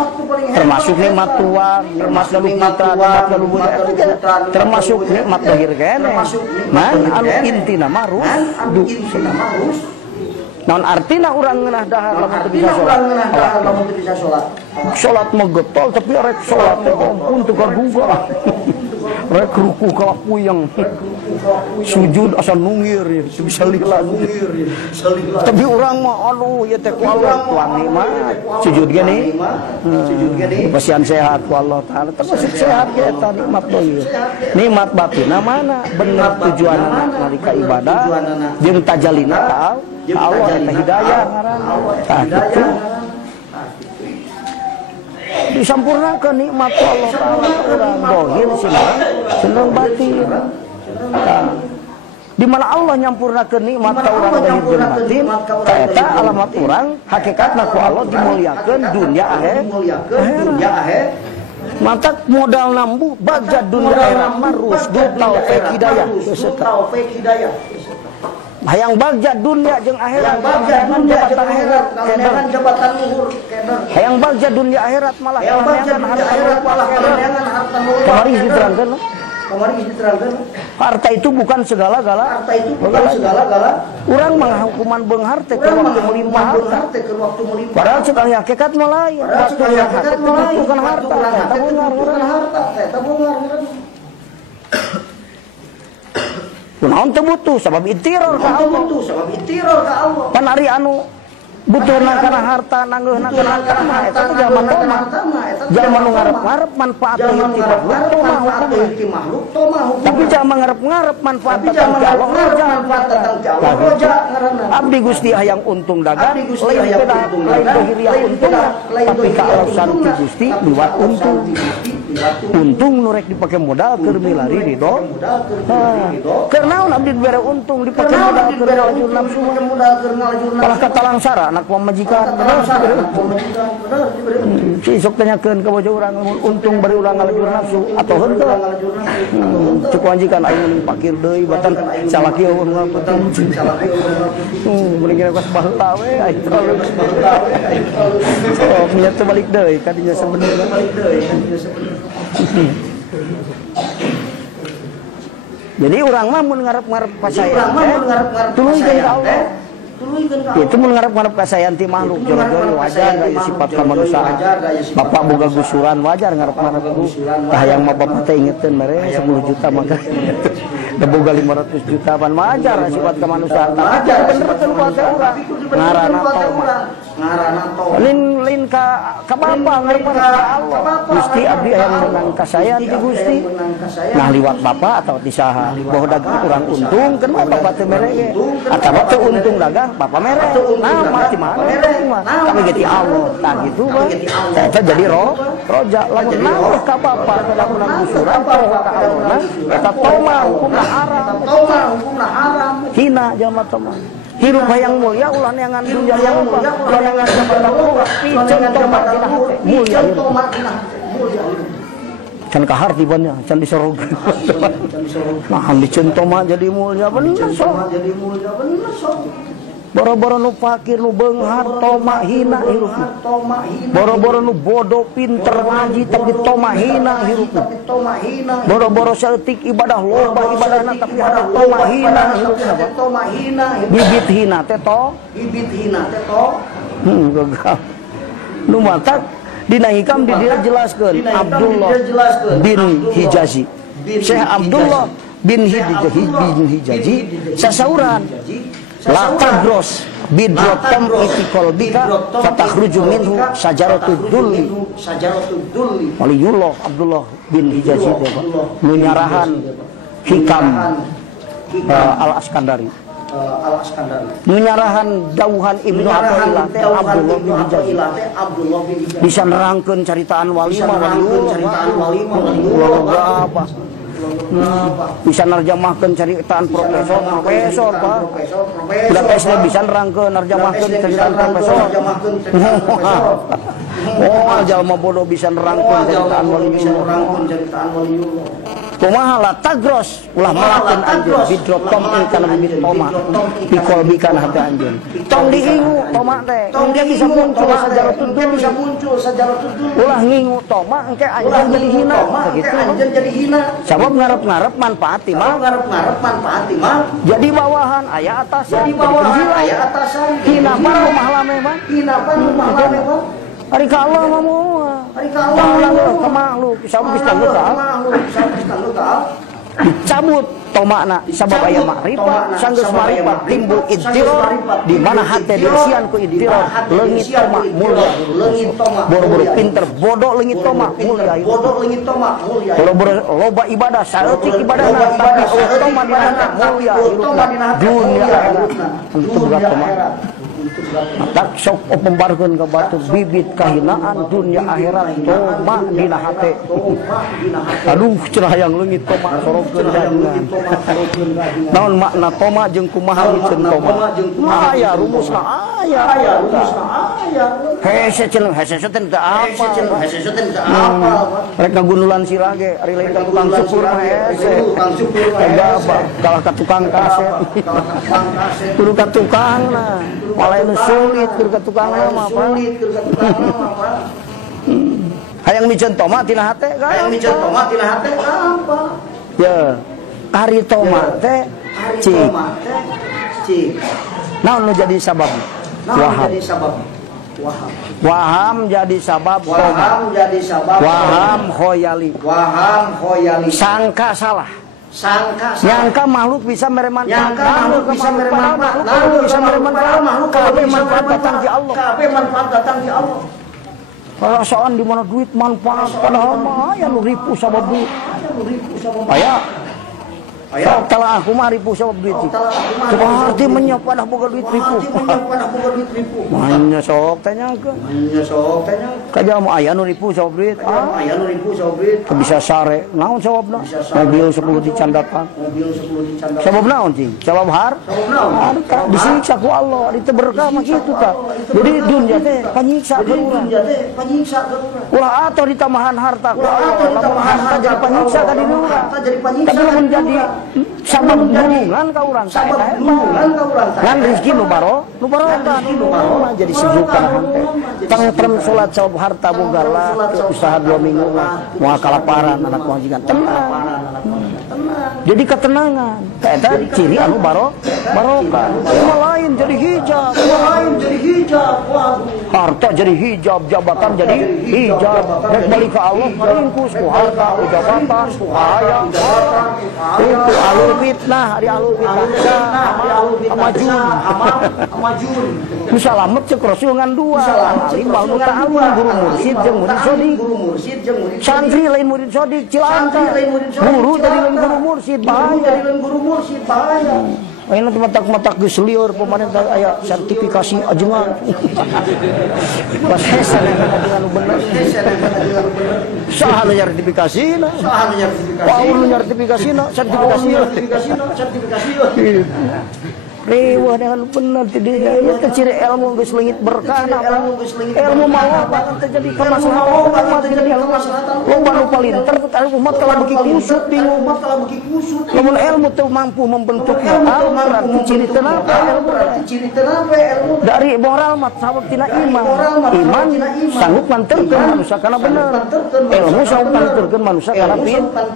Termasuk nikmat tuang, nikmat lalu putra, nikmat lalu budak, termasuk nikmat lahir kene. Man anu intina mah rusdu. Naon artina urang ngeunah dahar lamun teu bisa salat. Salat mah getol tapi rek salat teh ampun teu kaguga. Rek ruku ka puyeng. Sujud asa nungir ya, bisa lila. Tapi urang mah aduh ya teh ku Allah tuang nikmat. Sujud ge nih. Pasian sehat ku Allah taala termasuk sehat ge eta nikmat dohir. Nikmat batinna mana bener tujuanna nalika ibadah jeung tajalina ka Allah eta hidayah ngaranna. Gitu. Disampurnakeun nikmat Allah taala urang dohir seneng batin. Di mana Allah nyampurnakeun nikmat ka urang dohir jeung batin, eta alamat urang hakikatna ku Allah dimuliakeun dunya akhir. Mata modal nambu baga dunya akhirat mah rusdu taufik hidayah. hayang bagja dunia jeung akhirat, kaneangan jabatan luhur, hayang bagja dunia akhirat malah kaneangan harta luhur. Kamari diterangkeun. Diterangkeun. Harta itu bukan segala-gala. Urang mah hukuman beunghar teh keur waktu melimpah harta. Padahal cek hakikat mah lain. Bukan harta, eta beunghar. Kunaon teu butuh sabab itiror ka Allah. Pan ari anu butuhna kana harta nanggeuhna kana harta mah eta teh zaman toma. Zaman nu ngarep-ngarep manfaat ti makhluk toma hukum. Tapi jangan ngarep-ngarep manfaat tentang Allah. Abdi Gusti hayang untung dagang, lain dohiriah untung, tapi kaalasan ti Gusti liwat untung. Untung nu rek dipake modal keur milari ridho. Keur naon abdi dibere untung dipake modal keur ngalajur nafsu. Kalah katalangsara anak pamajikan. Sok tanyakeun ka bojo urang untung bari urang ngalajur nafsu atau henteu. Cuk majikan aing pakir deui batan salaki eueuh ngapunten. Meureun kira pas baheula we aing terlalu baheula we. Oh, nya teu balik deui ka dinya sabenerna. Jadi urang mah mun ngarep-ngarep pasayan tuluy ka Allah. Itu mun ngarep-ngarep kasayan ti makhluk jero-jero wajar gaya sifat kamanusiaan. Bapak boga gusuran wajar ngarep-ngarep ku. Hayang mah bapak teh ingeteun mere 10 juta mangga. Da boga 500 juta pan wajar sifat kamanusiaan. Tapi bener-bener kuat urang. Ngaranna lin ka bapak ngarep-ngarep ka Allah. Gusti abdi hayang menang kasayan ti Gusti. Nah liwat bapak atau ti saha? Boh dagang urang untung kan bapak teh mere ge. Atawa teu untung dagang bapak merek, nah mati mana? Kami geti Allah, nah gitu bang. Saya jadi roja, lamun nangis ka bapak, kada pernah gusuran, poho ka Allah, eta toma hukumna haram, hina jalma toma. Hirup hayang mulia, ulah neangan dunya yang mulia, ulah neangan jabatan luhur, piceun toma dina hate, mulia. Can kahar tibanya, can disorog. Nah, diceun toma jadi mulia bener sok. Boro-boro nu fakir nu beunghar toma hina hirupna. Boro-boro nu bodoh pinter ngaji tapi toma hina hirupna. Boro-boro saeutik ibadah loba ibadahna tapi hana toma hina hirupna. Bibit hina teh to. Gagal. Nu matak dina hikam di dia jelaskeun Abdullah bin Hijazi. Syekh Abdullah bin Hijazi sasauran la tagros bidrotom iti kolbika fatakhruju minhu sajaratud dulli. Waliullah Abdullah bin Hijazi nu nyarahan hikam Al-Askandari. Nu nyarahan dawuhan Ibnu Athaillah teh Abdullah bin Hijazi. Bisa nerangkeun caritaan walimah apa? Bisa nerjamahkeun caritaan profesor Pak. Udah tesnya bisa nerangkeun nerjamahkeun caritaan profesor. Oh, jalma bodoh bisa nerangkeun caritaan waliullah. Kumaha la tagros ulah melakeun anjeun bidrotom kana bibit toma pikol bikan hati anjeun. Tong diingu toma teh. Engke bisa muncul sajaratud dulu. Ulah ngingu toma engke anjeun jadi hina begitu. Sabab ngarep-ngarep manfaat mah. Jadi bawahan aya atasan. Hina pan rumah lame mah. Ari ka Allah mah moal. Ka makhluk sabab dicabut tomakna sabab aya makrifat sanggeus makrifat timbul idtiror di mana hate diisian ku idtiror leungit toma mulia boro-boro pinter bodoh leungit toma mulia boro-boro loba ibadah saeutik ibadahna tapi toma dina mulia dunia akhirat antum berat toma tak sok pembarkeun ka batu bibit kahinaan dunia akhirat toma dina hate. Aduh cenah hayang leungit toma sorogkeun jaringan. Naon makna toma jeung kumaha miceun toma? Aya rumusna aya. Hese cenah hese teh teu apa. Rek ngagunulan sirage ari lain ka tukang syukur mah hese. Tega apa kalah ka tukang kaset. Kudu ka tukang nah. Malah nu sulit kudu ka tukang mah apa. Hayang miceun tomat tina hate kan? Hayang miceun tomat tina hate apa? Ya, ari tomat teh cik. Naon nu jadi sabab? Waham. Waham jadi sabab tomat. Waham khoyali. Sangka salah. Nyangka makhluk bisa meremanfaat makhluk bisa meremanfaat kabeh manfaat datang di Allah. Perasaan di mana duit manfaat padahal mah aya nu ripu sabab duit. Aya telah aku mah ripu sabab duit. Seperti menyop padah boga duit ripu. Manya sok tanya ke. Kaja mah aya nu ripu sabab duit. Bisa sare. Naon sababna? Mobil 10 dicandakan. Sabab naon cing? Sabab har? Disiksa ku Allah, ditu berkah mah kitu tah. Jadi dunya teh panyiksa ke urang. Ulah atuh ditamahan harta ku Allah. Lamun harta jadi panyiksa ka diri urang. Tapi lamun jadi sabab gulungan ka urang teh ngan rezeki nu barokah jadi sejukan teh tentrem salat sabab harta boga lah usaha 2 minggu lah moal kalaparan anak majikan tenang jadi ketenangan eta ciri anu barokah semua lain jadi hijab harta jadi hijab jabatan jadi hijab rek balik ka Allah ringkus ku harta ku jabatan ku hayang itu alur fitnah hari alur fitnah amajun musalamet cek rasul ngan dua alim wal muta'alim guru mursyid jeung murid sodik santri lain murid sodik cilangka guru jadi lain guru mursyid bahaya ayeuna teh matak-matak geus lieur pemerintah aya sertifikasi ajengan. Pas hesan ajengan nu bener. Saha nu sertifikasina? Wah, nu sertifikasina, sertifikasi. Rewah dengan benar tidak itu ciri ilmu geus leungit berkah ilmu mawa terjadi kemaslahatan jadi loba nu palinter teh umat kalau beki kusut bingung lamun ilmu teu mampu membentuk berarti ciri teu ilmu dari moral mah sabab tina iman sanggup nganterkeun manusia kana bener ilmu sanggup nganterkeun manusia kana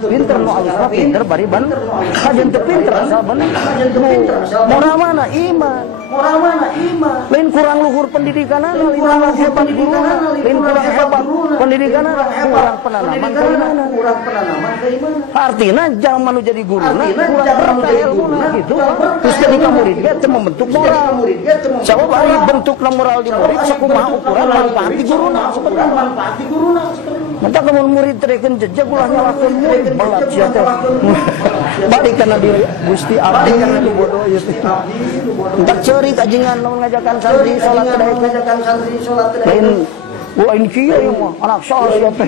pinter nu alusna pinter bari bener kajen teu pinter asal bener moral mana iman lain kurang luhur pendidikanana lain kurang hebat guruna lain kurang hebat pendidikanana kurang penanaman keimanan artina jangan manu jadi guruna kurang ilmuna gitu terus jadi ka murid ge teu membentuk moral sabab ari bentukna moral di murid sakumaha ukuran manfaat di guruna mata kamu murid tereken jejak ulah nyalakeun murid belat sia teh balik kana di Gusti abdi nu bodoh ieu teh entak ceurik ajengan lamun ngajakan santri salat teh lain lain kieu ieu mah anak saha sia teh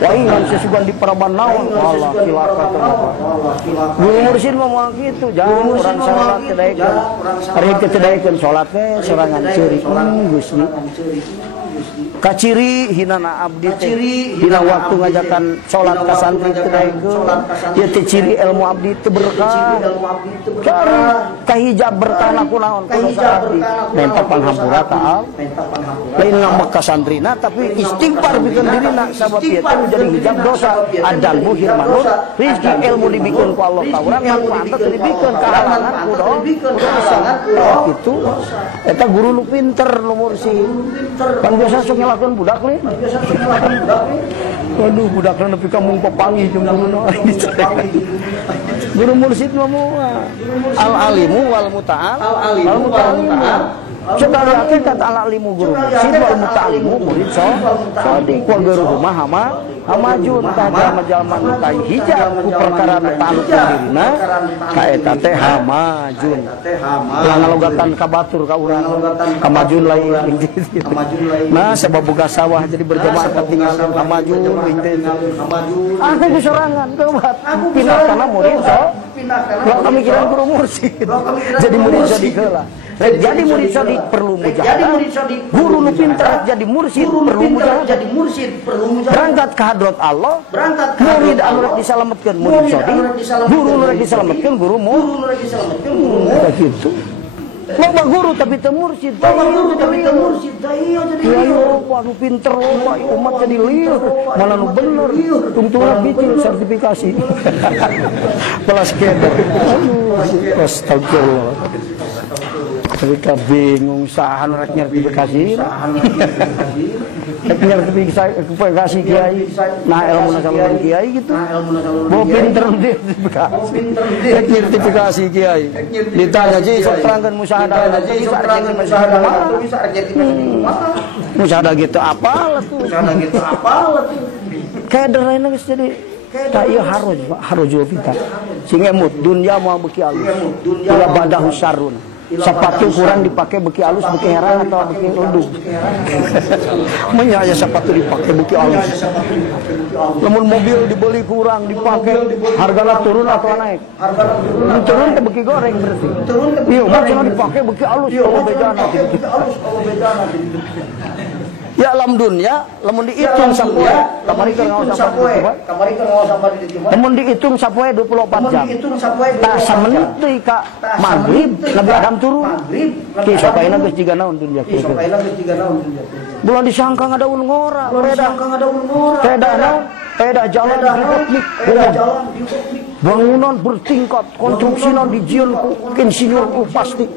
lain ngan sesugan di paraban naon Allah cilaka guru mursyid mah moal kitu jangan urang salat teh daekeun ari teh daekeun salat teh sorangan ceurik Gusti kaciri hinana abdi teh dina waktu ngajakan salat ka santri teh daekeun ieu teh ciri ilmu abdi teh berkah cari kahijab berkah kunaon kudosa abdi menta panghampura ka lain ngambek ka santrina tapi istighfar pikeun dirina sabab ieu teh jadi hijab dosa adan muhir manut rezeki ilmu dibikeun ku Allah ka urang manfaat teh dibikeun ka halangan dosa itu eta guru nu pinter nu mursyid pan biasa sok ngelakeun budak nih. Waduh budakna nepi ka mung papanggih jeung guruna. Guru mursyid mah al alimu wal muta'al Coba hakikat ala limu guru mursyid wal muta'alimu murid sodik wal guru rumah hamajun tajam jalma nu kai hijab ku perkara nu talut dirina ka eta teh hamajun ngalogatan ka batur ka urang hamajun lain nah sabab boga sawah jadi berjamaah tinggal hamajun aku kesorangan kebat pindah kana murid so pemikiran guru mursyid jadi murid jadi heula Rek jadi murid sodik perlu mujahadah. Guru nu pinter jadi mursyid perlu mujahadah. Berangkat ke hadrat Allah. Murid anu rek disalametkeun murid sodik. Guru nu rek disalametkeun guru gitu. Loba guru tapi teu mursyid. Ya anu pinter loba umat jadi liur. Malah nu bener. Tungtungna bicil sertifikasi. Pelas keda. Astagfirullah. Mereka bingung saha nu rek sertifikasi. Rek sertifikasi kiai. Nah ilmu nasaluan kiai gitu. Mau pinter dia rek sertifikasi kiai. Ditanya sih sok terangkeun musyahadah musyahadah gitu apa tuh. Keder lain geus jadi tak iya harujul kita. Sing emut dunya mau beki alus. Ila badahu syarrun. Sepatu kurang dipakai beki alus, beki herang atau beki ledug. Menyaya sepatu dipakai beki alus. Namun mobil dibeli kurang dipakai, harganya turun atau naik? Turun ke beki goreng berarti. Iya, macam dipakai beki alus, kalau bedana. Ya alam dunia, lamun dihitung sapoe, kamari keur ngaos sapoe. Lamun dihitung sapoe 24 jam. Tah samenit deui ka magrib Nabi Adam turun. Ki sapaina geus jiga naon dunia kieu. Bulan disangka ngadaun ngora, peda naon? Peda jalan di bangunan bertingkat, konstruksinya dijieun ku insinyur ku pasti.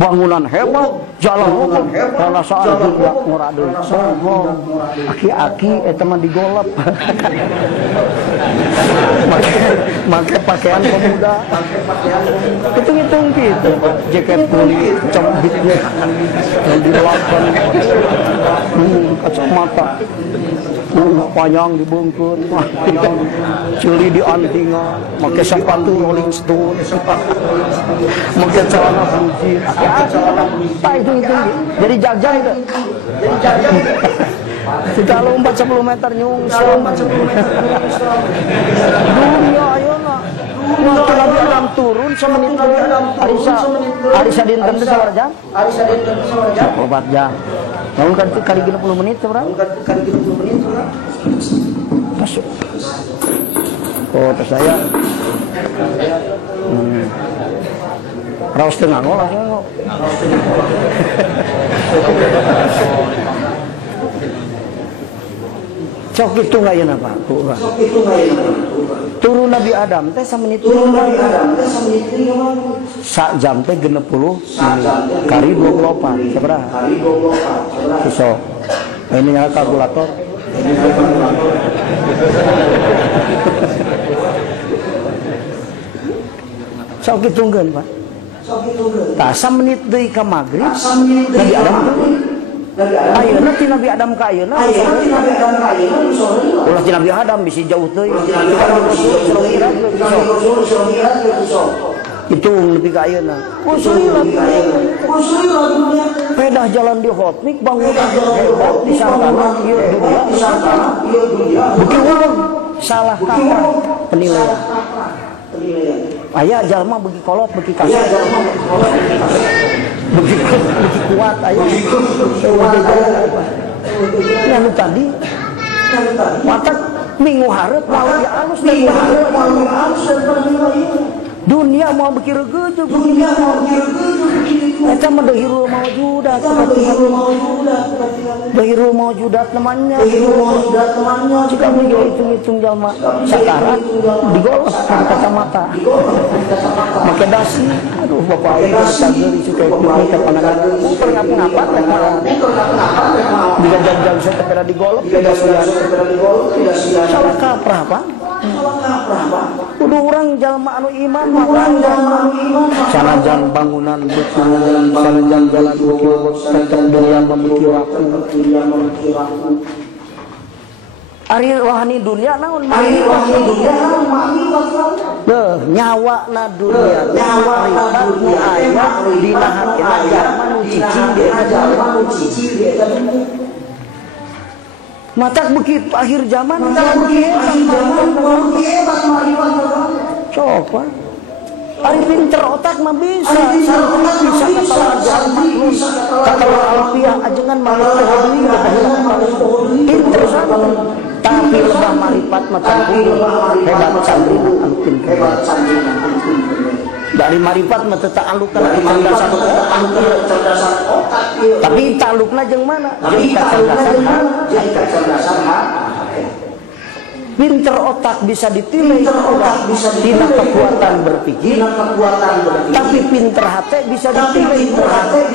Bangunan hebat, jalan umum, karena saat juga ngorade. Aki-aki teman digolap. Make pakaian pemuda. Hitung-hitung gitu. Jaket kulit, cembitnya yang dilakon, kacamata, panjang dibungkut, cili di antingan, make sepatu Rolling Stone, make celana buji, tak itu. Jadi jajan itu. Kita lompat 10 meter nyungsung. Dunia ayo nak. Waktu Nabi Adam turun semenit Arisa dinten teh sabar jam? 4 jam. Namun kali 30 menit seberapa? Masuk. Oh, terus saya. Raus tengah langsung. Cok itu nggak ya napa? Turun Nabi Adam teh samenit sak jam teh 60 kali 24 seberapa? Kisah. Ini nyala kalkulator. Sok hitungkeun, Pak. Tah samenit deui ka magrib Nabi Adam turun. Ayeuna ti Nabi Adam ka ayeuna ulah ti Nabi Adam bisi jauh teuing itu lebih ka ayeuna pedah jalan di hotmik bangunan hebat di santana ieu dunia beuki ulun salah kaprah penilaian aya jalma beuki kolot beuki kasar begitu kuat ayo yang tadi watak minggu hareup malah ya alus dunia mau bikin regeujug eta mah dahirul maujudat dahirul maujudat namanya jika minggu hitung jalma sakarat digolok pakai kacamata make dasi aduh bapak aing sageuy suka kita panangan paling apa bila jam-jam saya tepeda digolok tidak salah kaprah Pak kudu urang jalma anu iman sanajan bangunan betul sanajan jalan betul tetap dunia memiliki waktu ari wahani dunia naon nyawa na dunia nyawa nu aya dina hatina jalma nu cicing matak begitu akhir zaman coba hari pinter otak mah bisa. Bisa kata ajaran maklum, kata alfiah ajengan malah hobi pinter sana. Tapi lebah marifat macam hebat sandrina alkin hebat sandrina. Dari marifat mah teu ta'alluqna kecerdasan otak. Tapi ta'alluqna jeung mana? Jeung kecerdasan hati. Pinter otak bisa ditilai, tidak kekuatan berpikir. Tapi pinter hati bisa ditilai,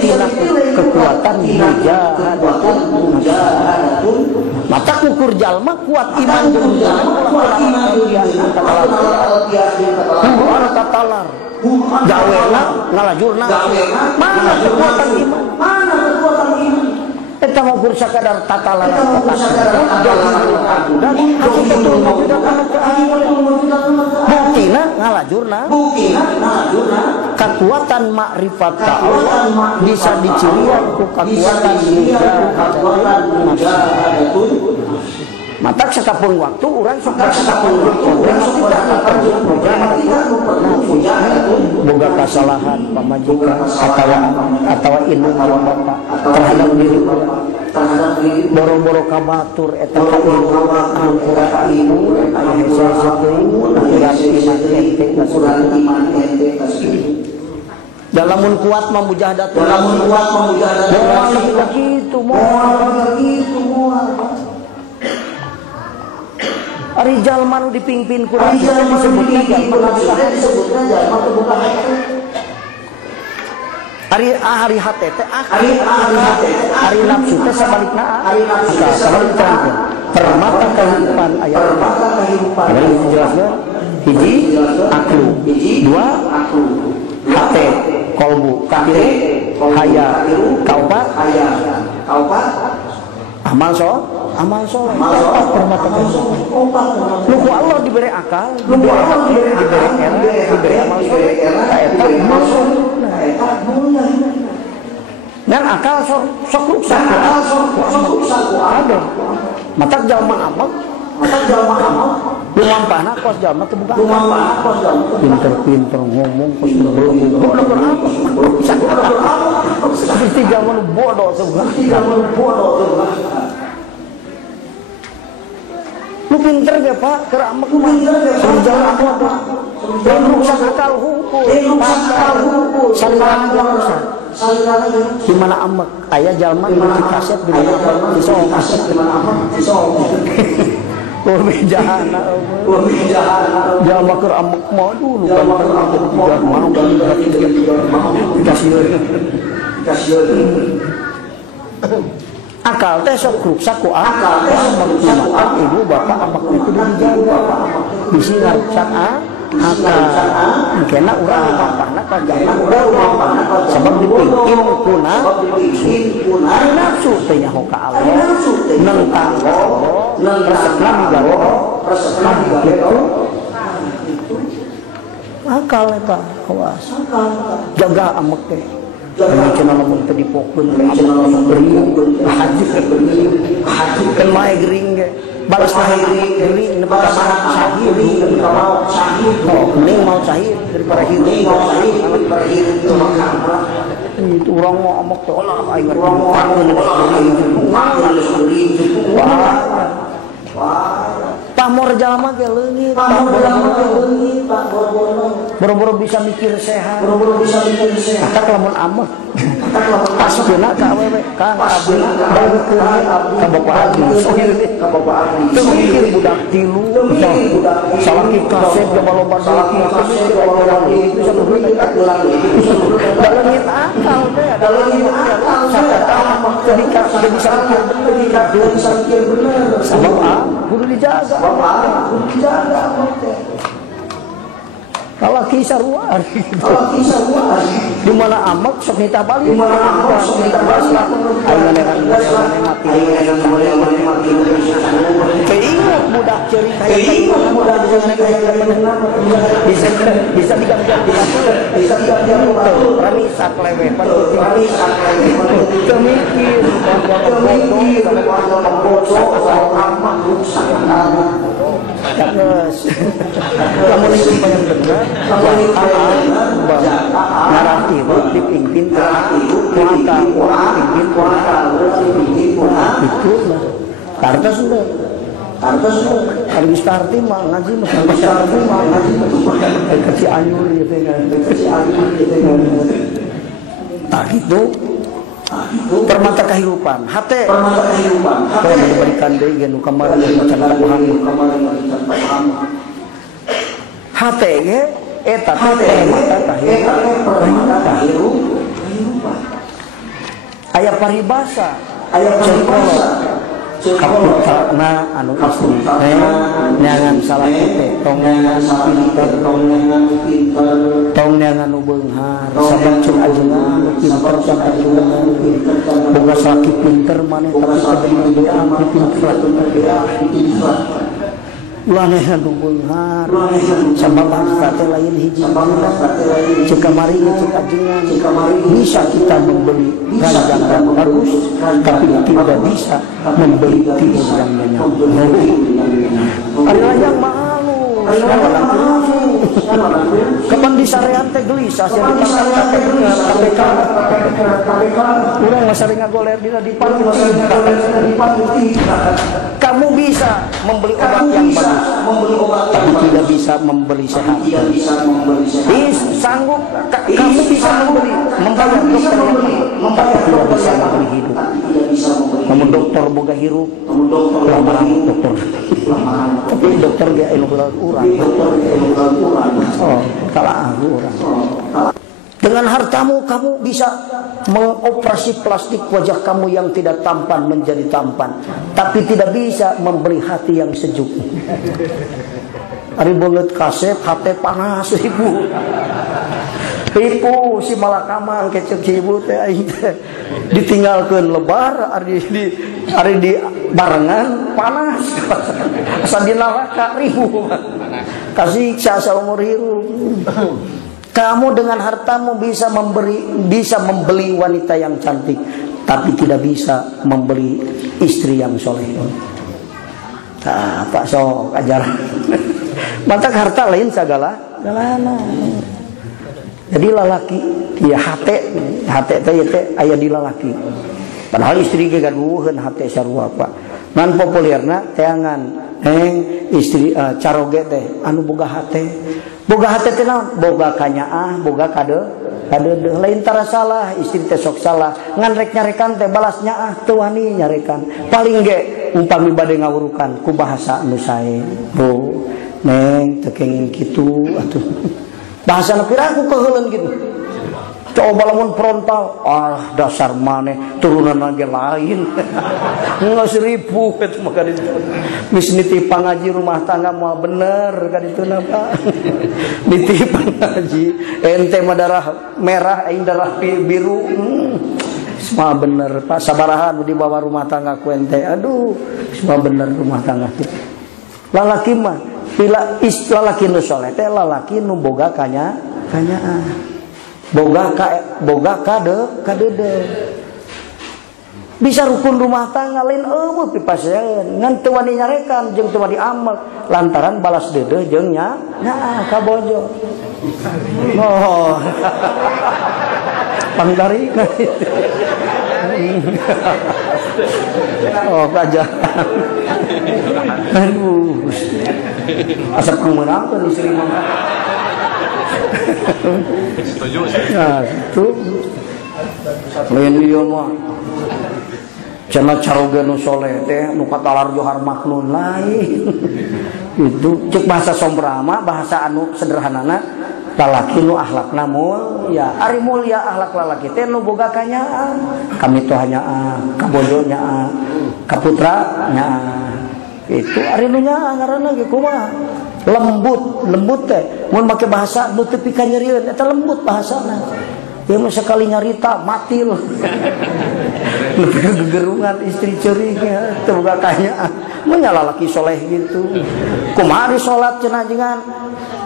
tidak kekuatan mujahadatun. Mata ukur jalma kuat iman jeung jalma katalar. Gawena ngalajurna. Mana kekuatan iman? Eta mah kur sakadar tatalan buktina ngalajurna kekuatan makrifat ka Allah bisa dicirian ku kekuatan mata sakapun waktu urang sok boga kesalahan pamajikan atawa indung bapak terhadap diri boro-boro kabatur eta ampura ibu aya iman ente dalamun kuat mamujahadat moal kitu ari jalma nu dipingpin ku disebutna jalma teu buka hari hate teh hari nafsu teh sabalikna permata kehidupan aya ada dijelaskeun hiji aklu dua hate kolbu katilu haya kaopat amal soleh permata kehidupan lu ku Allah diberi akal diberi amal soleh eta dan akal sok rusak ada mata jalma amak lumampahna kos jalma teu buka pinter ngomong kos mesti jalma nu bodoh teu buka lu pinter ge Pak keur amek mah jalma bodoh dan rusak akal hukum salirana rusak di mana amek aya jalma di kaset di mana Pemijahana jalma keur amek mah dulu akal teh sok rusak ku akal ibu bapak amek itu dijaga bisi rusak kena urang dipampahna ka jalma sebab dipingin kuna nafsu teh nyaho ka Allah nentang resepna digalo akal eta awas jaga amek teh ini cenah lamun teu dipokeun haji kan mae gering ge balas gering nepi ka sahih mending mau sahih daripada hidup itu urang mau amek teh lah aing urang mau pamor jalma ge leungit boro-boro bisa mikir sehat tak lamun ameh paskeuna ka awewe Kang abdi ka bapak abdi teu mikir budak tilu salaki kasep loba-loba duit bisa leungit akal teh ada leungit akal ketika sudah bisa mikir bener sabab kudu dijaga kalau kisah luar di mana amak sok nita balik keinget budak ceri bisa diganti rami sak lewe kemikir Cakes. Lamun hirup yang bener, ngarah hirup dipimpin ke kuaka, dipimpin kuaka, itu lah. Karena sudah. Kalau starti mah ngaji mah kasih anyur gitu kan. Tak gitu. Permata kehidupan, hate. Kau memberikan deui ge nu kamari macan paham. Hate ge eta teh permata kehidupan. Aya paribasa, aya paribasa. Kaputarna anu istri nyangan salah teh tong nyangan pinter tong nyangan nu beunghar sabab cuk ajengan pinter can ajengan boga sakit pinter maneh tapi kebeneran pinter ulah nu beunghar sabab harta teh lain hiji cek kamari cek ajengan bisa kita membeli ranjang yang bagus tapi tidak bisa membeli tidur yang nyenyak. Ari ranjang malu kapan disarean teh gelisah sia di KPK urang mah sering ngagoler dina di kamu bisa membeli obat yang bagus tapi tidak bisa membeli sehat. Sanggup kamu bisa membayar dokter yang tidak bisa membeli hidup. Namun dokter boga hirup lamaran dokter tapi dokter ge anu urang kalah urang. Dengan hartamu kamu bisa mengoperasi plastik wajah kamu yang tidak tampan menjadi tampan, tapi tidak bisa membeli hati yang sejuk. Ari beungeut kasep hate panas ibu. Ibu si Malakama kecek ibu teh aing teh ditinggalkeun lebar ari di barengan panas. Asa di neraka ribu. Kasih saumur hirup. Kamu dengan hartamu bisa membeli wanita yang cantik, tapi tidak bisa membeli istri yang soleh. Pak sok ajaran. Mantak harta lain sagala galana. Jadi lalaki ya hate teh aya di lalaki. Padahal istri ge gaduheun hate sarua Pak. Ngan populerna teangan istri caroge teh anu boga hate. Boga hate teh naon? Boga kanyaah, boga kade lain tara salah, istri teh sok salah. Ngan rek nyarekan teh balas nyaah teu wani nyarekan. Paling ge umpami bade ngawurukan ku bahasa anu sae. Bu, neng teu kenging kitu atuh. Bahasa nu piraku keheuleun kitu. Coba lamun frontal, dasar maneh turunan lagi lain. Geus ribu eta mah kaditu. Mis nitipang ngaji rumah tangga moal bener kadituna Pak. Nitipang ngaji, ente mah darah merah aing darah biru. Semua bener Pak, sabaraha nu dibawa rumah tangga ku ente. Aduh, semua bener rumah tangga teh. Lalaki mah lalaki nu saleh teh lalaki nu boga kanyaan. Boga kadede bisa rukun rumah tangga lain eueuh pipaseun ngan teu wani nyarekan jeung teu wani amal lantaran balas deudeuh jeung nyaah ka bojo. Oh. Pangdari. Oh, aja. Aduh. Asa pangmeunangkeun istri mah. Nah, itu lain ieu mah cenah caroge nu soleh teh nu katalar johar maknun lain. Itu cek bahasa sombrama, bahasa anu sederhanana lalaki nu akhlakna mulia. Ari mulia akhlak lalaki teh nu boga kanyaan. Kami tuh hanya ka bojo nya, ka putra nya. Itu ari nu nya ngaranna ge kumaha? Lembut teh mun make bahasa nu teu pika nyerieun eta lembut bahasana. Ieu mah sakali nyarita matil. Lebih gegerungan istri ceurik teu boga kanyaan. Mun lalaki soleh gitu. Kumaha di salat cenah jengan.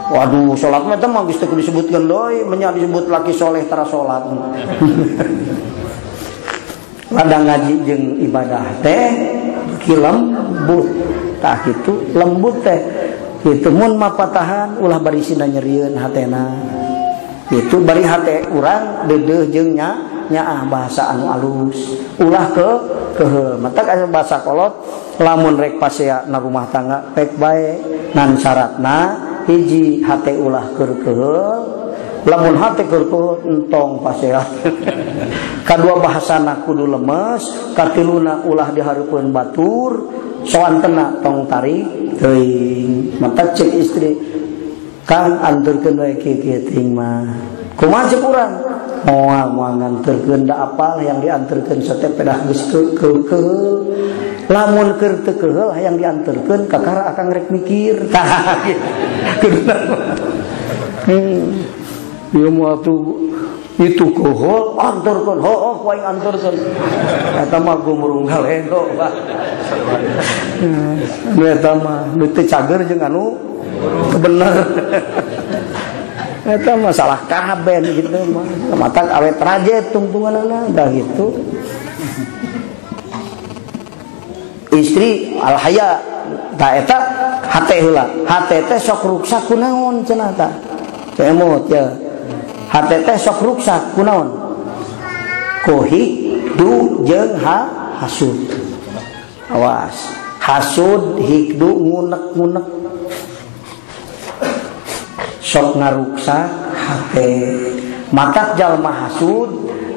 Waduh, salat mah teh mah geus teu disebutkeun deui, nya disebut laki soleh tara salat. Ladang ngaji jeung ibadah teh lembut. Tah kitu lembut teh Itu mun mapatahan ulah bari sina nyerieun hatena. Itu bari hate urang deudeuh jeung nyaah bahasa anu alus. Ulah ke matak aya bahasa kolot lamun rek pasea na rumah tangga pek bae nan syaratna hiji hate ulah keur lamun hate keur entong pasea. Kadua bahasana kudu lemes, katiluna ulah dihareupeun batur, soan kena tong tarik teuing. Matak cek istri Kang anturkeun wae kieu ting mah. Kumaha cek urang? Moal nganturkeun da apal yang dianturkeun satep pedah geus keul. Lamun keur teu keul hayang dianturkeun kakara akang rek mikir. Tah kuduna. Ieu mah tuh itu kohol anturkeun. Heuh wae anturkeun. Eta mah gumurung galendo bah. Eta mah nu teu cager jeung anu bener. Eta masalah kaben gitu mah. Matak awet rajet tungtunganna dah gitu. Istri al haya ta eta hate heula. Hate teh sok ruksak kunaon cenah tah. Cemot ya. Hate teh sok ruksak kunaon? Kohi du jeung hasud. Awas. Hasud hikdu ngunek-ngunek. Sok ngaruksak hate. Matak jalma hasud,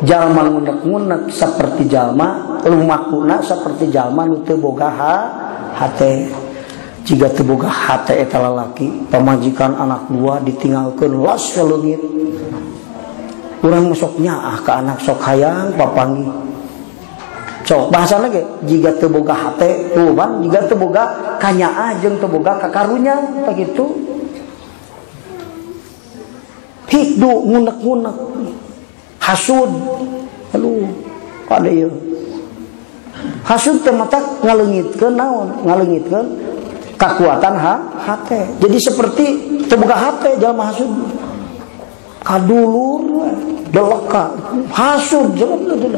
jalma ngunek-ngunek seperti jalma lumakuna seperti jalma nu teu boga hate. Jiga teu boga hate eta lalaki, pamajikan anak dua ditinggalkeun las ka leungit. Urang sok nyaah ka anak sok hayang papanggih. Sok bahasana ge jiga teu boga hate, tuh ban jiga teu boga kanyaah jeung teu boga kakarunya tah kitu. Hikdu ngunek-ngunek hasud aduh pada ieu hasud teh matak ngaleungitkeun naon ngaleungitkeun kakuatan hate. Jadi seperti teu boga hate jalma hasud kadulur deleka hasud jeung teh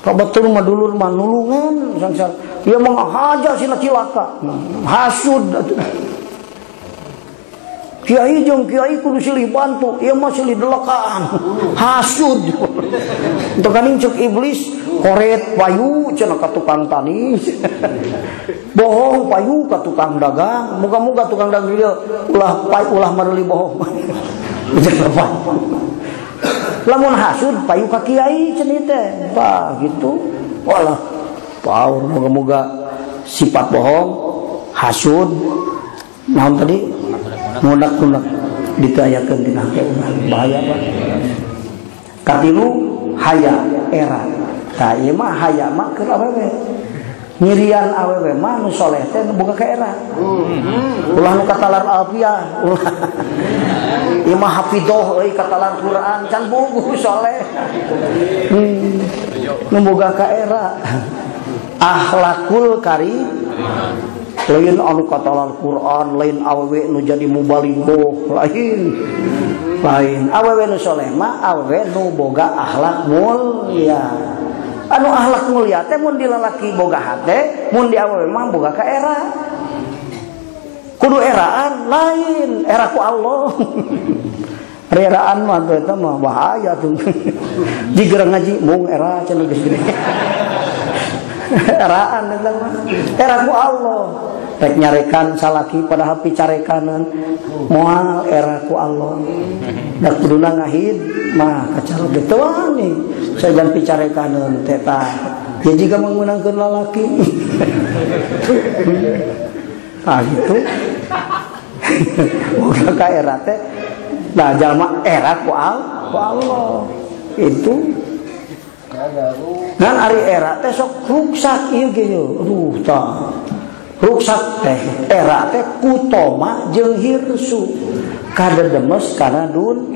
kabatur mah dulur mah nulungan sangsar ieu mah haja sina cilaka hasud kiai jeung kiai kudu silih bantu, ieu mah silih delekaan. Hasud. Untuk kaning cuk iblis koret payu cenah ka tukang tani. Bohong payu ka tukang dagang. Muga-muga tukang dagang ieu ulah meuli bohong. Lamun hasud payu ka kiai cenah teh. Tah gitu. Walah paur muga-muga sifat bohong, hasud. Naon tadi? Ngunek-ngunek ditayakeun tina hate urang bahaya Pak. Katilu haya era. Tah ieu mah haya mah keur awewe. Nyirian awewe mah nu soleh teh nu boga ka era. Ulah nu katalar alfiah, ulah. Ieu mah hafidhoh euy katalar Quran can bugu soleh. Nu boga ka era. Akhlakul karim lain anu katalan Quran, lain awewe nu jadi mubalighah, lain awewe nu soleh mah awewe nu boga akhlak mulia. Anu akhlak mulia teh mun di lalaki boga hate, mun di awewe mah boga ka era. Kudu eraan lain, era ku Allah. Eraan mah eta mah bahaya tuh. Jiga ngaji mung era cenah geus gede. Eraan eta mah era ku Allah. Rek nyarekan salaki pada hapi carekanan moal era ku Allah. Da kuduna ngahid mah kacarot teh wani sajan picarekanan teh tah. Ye jiga mangmenangkeun lalaki. Ah gitu. Udah ka era teh nah jalma era ku Allah. Itu ngan ari era teh sok ruksak ieu ge aduh tah. Ruksak teh era teh kutoma jeung hirsu kadedemes kana dun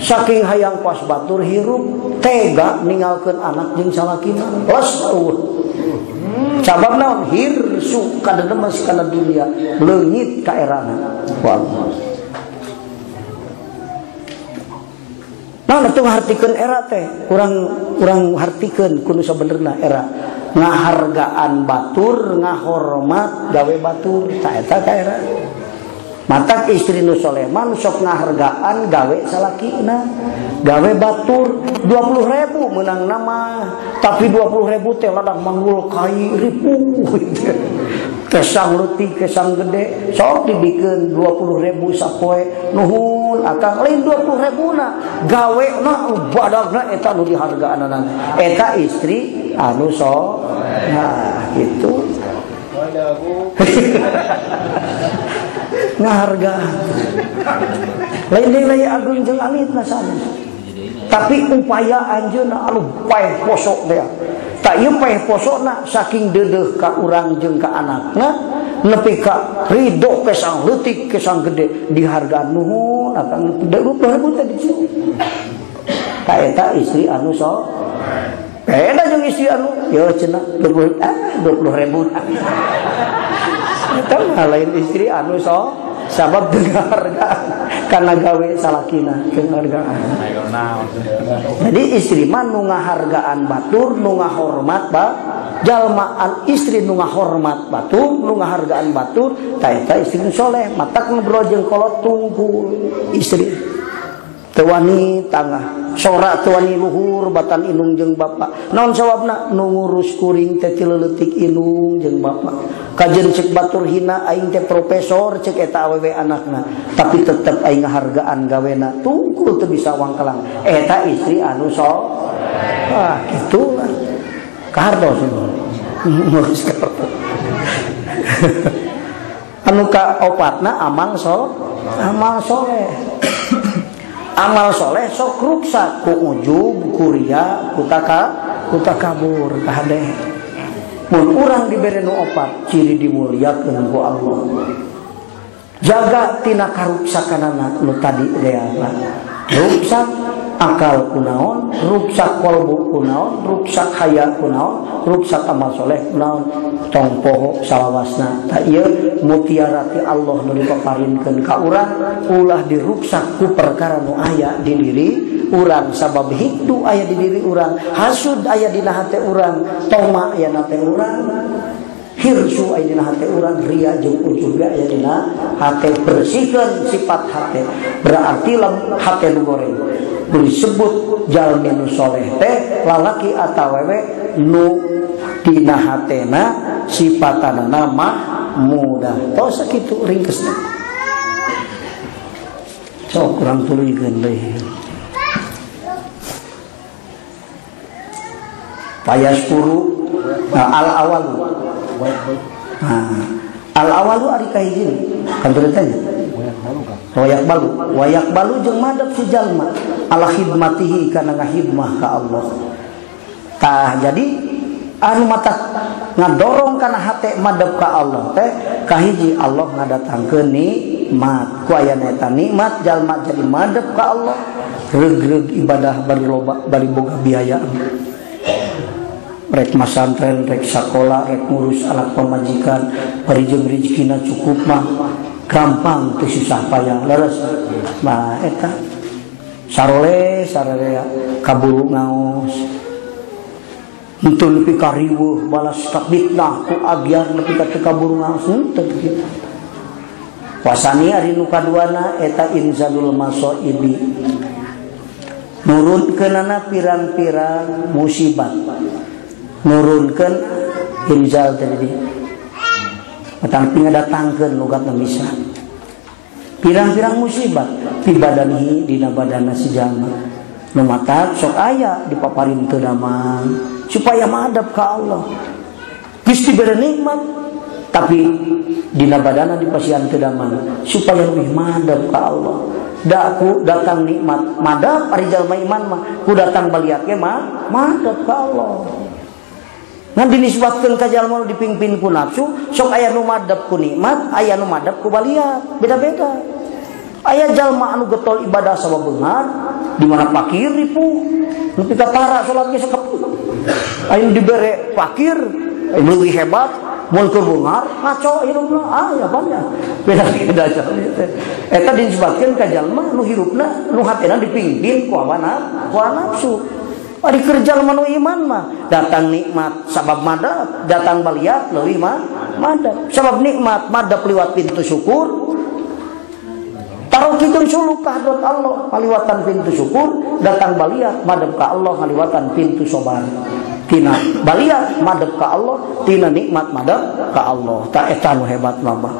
saking hayang pas batur hirup tega ninggalkeun anak jeung salakina les sabab naon hirsu kadedemes kana dunia leungit ka erana wallah. Nah, itu hartikeun era teh, urang hartikeun kudu sabenerna era. Ngahargaan batur, ngahormat gawe batur, ta eta ka era. Matak istri nu soleh mah sok ngahargaan gawe salakina, gawe batur 20.000 menang nama, tapi 20.000 teh ladak manggul kai ribu. Kesang leutik kesang gede sok dibikeun 20.000 sapoe nuhun akang lain 20.000 na gawena badagna eta nu dihargaanana eta istri anu sok. Nah gitu ngahargaan lain-lain agung jeung alitna sana. Tapi upaya anjeunna anu paeh posok teh. Tak ieu paeh posokna saking deudeuh ka urang jeung ka anakna nepi ka ridho kesang leutik kesang gede dihargaan nuhun akang 20.000 teh dicium. Ka eta istri anu sok beda jeung istri anu yo cenah 20.000 eta mah lain istri anu sok sabab hargaan karena gawe salakina penghargaan. Jadi istri mah nu ngahargaan batur nu ngahormat jalmaan istri nu ngahormat batur nu ngahargaan batur ta eta istri nu soleh matak ngobrol jeung kolot tungkul istri teu wani tangah sora teu wani luhur batan inung jeung bapa naon sawabna nu ngurus kuring teh tileutik inung jeung bapa kajen cek batur hina aing teh profesor cek eta awewe anakna tapi tetep aing ngahargaan gawena tungkul teu bisa wangkelang eta istri anu sok kitu lah kahartos ngurus anu ka opatna amal soleh amal soleh sok ruksak ku ujub ku ria ku takabur kahadeh. Mun urang dibere nu opat ciri dimuliakeun ku Allah. Jaga tina karuksakanana nu tadi deana. Ruksak akal kunaon, ruksak kolbu kunaon, ruksak haya kunaon, ruksak amal soleh kunaon, tong poho salawasna. Ta ieu mutiara ti Allah nu dipaparinkeun ka urang ulah diruksak ku perkara nu aya di diri urang sabab hikdu aya di diri urang, hasud aya dina hate urang, toma aya na teh urang, hirsu aya dina hate urang, ria jeung ujub aya dina hate. Bersihkeun sifat hate. Berarti lam hate nu goreng. Disebut jalmi nu soleh teh lalaki atawewe nu dina hatena sifatana mudah. Tos sakitu ringkesna. Sok kurang tuluykeun deui. Payas puru al-awalu. Al-awalu ari kahiji kan tanya. Wayak balu jeung madep si jalma ala khidmatihi kana ngahidmah ka Allah. Tah jadi anu mata ngadorong kana hate madep ka Allah teh kahiji Allah ngadatangkeun nikmat. Ku aya eta nikmat jalma jadi madep ka Allah. Reug-reug ibadah bari loba bari boga biaya. Rek masantren, rek sakola, rek ngurus anak pamajikan, bari jeung rezekina cukup mah gampang teu susah payah leres. Nah eta sarole kaburu ngaos. Henteu nepi ka riweuh balas takditna ku agyar nepi ka teu kaburu ngaos henteu kitu. Wasani ari nu kaduana eta inzalul masaibi. Nurunkeunana pirang-pirang musibat. Nurunkeun inzal tadi. Tapi ngadatangkeun logatna bisa. Pirang-pirang musibat fi badanihi dina badana si jalma. Nu matak sok aya dipaparin teu damang supaya madep ka Allah. Geus dibere nikmat tapi dina badana dipasihan teu damang supaya lebih madep ka Allah. Da ku datang nikmat madep ari jalma iman mah ku datang baliat ge mah madep ka Allah. Ngan dinisbatkeun ka jalma nu dipingpin ku nafsu, sok aya nu madep ku nikmat, aya nu madep ku baliat, beda-beda. Aya jalma anu getol ibadah sababeungar, di mana fakir ripu, nepi ka para salat ge sakeput. Aya dibere fakir, leuwih hebat, mun keur beungar ngaco hirupna, aya banyak. Beda-beda jalma teh. Eta dinisbatkeun ka jalma nu hirupna, nu hatena dipingpin ku hawa nafsu. Ari kerja manu iman mah datang nikmat sabab madap, datang baliat leuwih mah madap. Sabab nikmat madap liwat pintu syukur, Taroki jeung suluk ka hadrat Allah ngaliwatan pintu syukur, datang baliat madep ka Allah ngaliwatan pintu sabar. Tina baliat madep ka Allah, tina nikmat madep ka Allah. Ta eta nu hebat mah.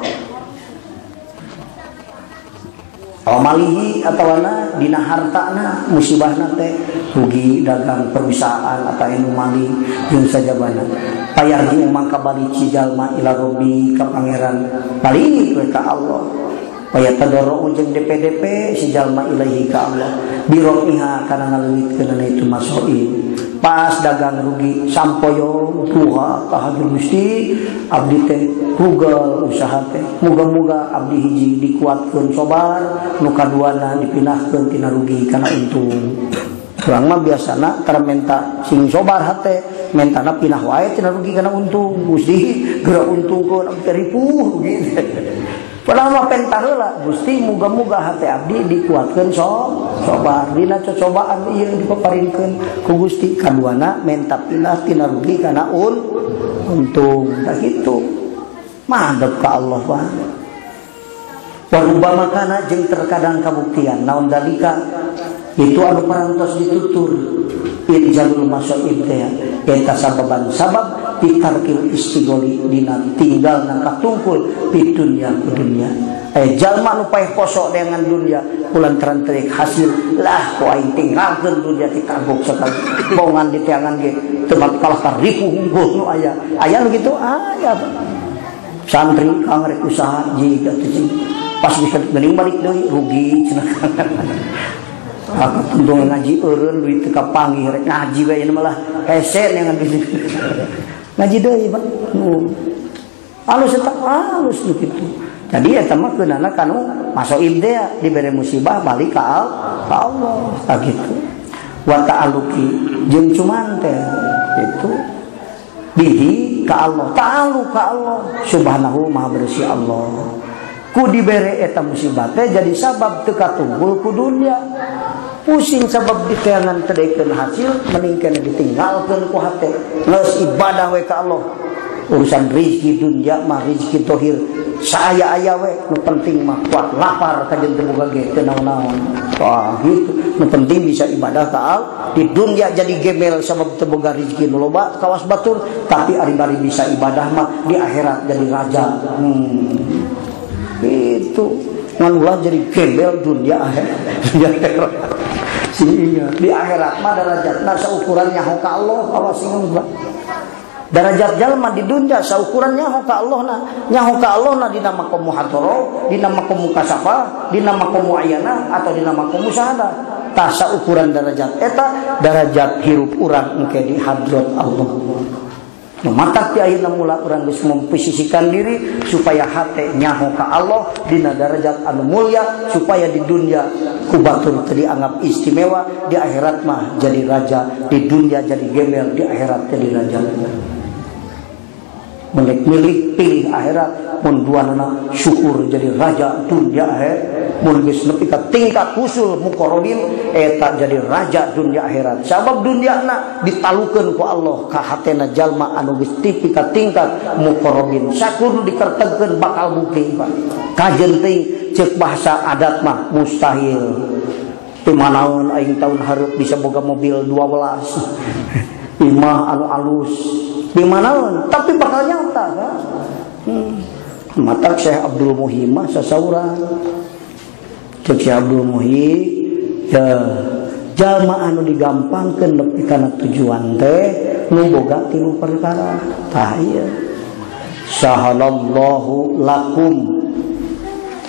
Amalihi atawana dina hartana musibahna teh rugi dagang perusahaan atau anu malih jeung sajabana. Payargi mangka balik ci jalma ila rabbi ka pangeran balik we ka Allah. Paya tadorong jeung DPDP si jalma ilahi ka Allah biroiha kana ngaleulitkeun itu masoib. Pas dagang rugi sampoyo tuha ka Hadir Gusti abdi teh rugal usaha teh muga-muga abdi hiji dikuatkeun sobar nu kaduana dipinahkeun tina rugi kana untung. Urang mah biasana tara menta sing sobar hate mentana pinah wae tina rugi kana untung. Gusti geura untungkeun abdi ripuh gitu. Padahal mah pentah heula, Gusti muga-muga hate abdi dikuatkeun sobar dina cocobaan ieu dipaparinkeun ku Gusti kaduana menta pindah tina rugi kana untung. Da kitu. Madep ka Allah Pak. Wa rubbama kana jeung terkadang kabuktian naon dalika itu anu parantos ditutur irjalul masaib teh eta sababan sabab pitarkil istigoli dina tinggalna katungkul di dunia ku dunia. Jalma nu paeh poso dengan dunia kulantaran teu hasil lah ku aing tinggalkeun dunia ditagok sakali bongan di tiangan ge teu kalah ka ripuh unggul nu aya. Aya nu kitu aya. Santri kangrek usaha jiga teh pas bisa geuning balik deui rugi cenah. Aku tundung ngaji eureun duit teu kapanggih rek ngaji we ieu malah hese yang ngaji. Ngaji deui Pak. Alus eta alus kitu. Jadi eta mah keunana kanu masoib teh dibere musibah balik ka Allah ka kitu. Wa ta'aluki jeung cuman teh itu bihi ka Allah, ta'alu ka Allah subhanahu maha bersih Allah. Ku dibere eta musibah teh jadi sabab teu katunggul ku dunia. Pusing sabab diteangan tedekeun hasil mending kana ditinggalkeun ku hate geus ibadah we ka Allah. Urusan rezeki dunia mah rezeki tohir saaya-aya we nu penting mah kuat lapar ka jeung teu boga ge teu naon-naon. Wah gitu nu penting bisa ibadah ka Allah di dunia jadi gemel sabab teu boga rezeki nu loba kawas batur tapi ari-ari bisa ibadah mah di akhirat jadi raja. Itu ngan ulah jadi gembel dunia akhirat. Iya, di akhirat mah derajatna saukuran nyaho ka Allah, awas ingat Pak. Derajat jalma di dunia saukuran nyaho ka Allah na. Nyaho ka Allah na dina makom muhadharah, dina makom mukasafah, dina makom muayyana atau dina makom musyahadah. Tah saukuran derajat eta derajat hirup urang engke di hadrat Allah. Matak ti ayeuna mula urang geus memposisikan diri supaya hate nyaho ka Allah dina derajat anu mulia supaya di dunia ku batur teu dianggap istimewa, di akhirat mah jadi raja, di dunia jadi gembel, di akhirat jadi raja. Menek milih pilih akhirat mun duanana syukur jadi raja dunia mun geus nepi ka tingkat usul muqarrabin eta jadi raja dunia akhirat. Sabab duniana ditalukeun ku Allah ka hatena jalma anu geus nepi ka tingkat muqarrabin. Sakudu dikertegkeun bakal bukti Pak. Kajen teuing ceuk bahasa adat mah mustahil. Teu manaon aing taun hareup bisa boga mobil 12. Imah anu alus. Di manaon tapi bakal nyata kan. Mata Syekh Abdul Muhyi mah sasaurang. Syekh Abdul Muhyi ya jalma anu digampangkeun nepi kana tujuan teh nu boga tilu perkara. Tah ieu. Sahalallahu lakum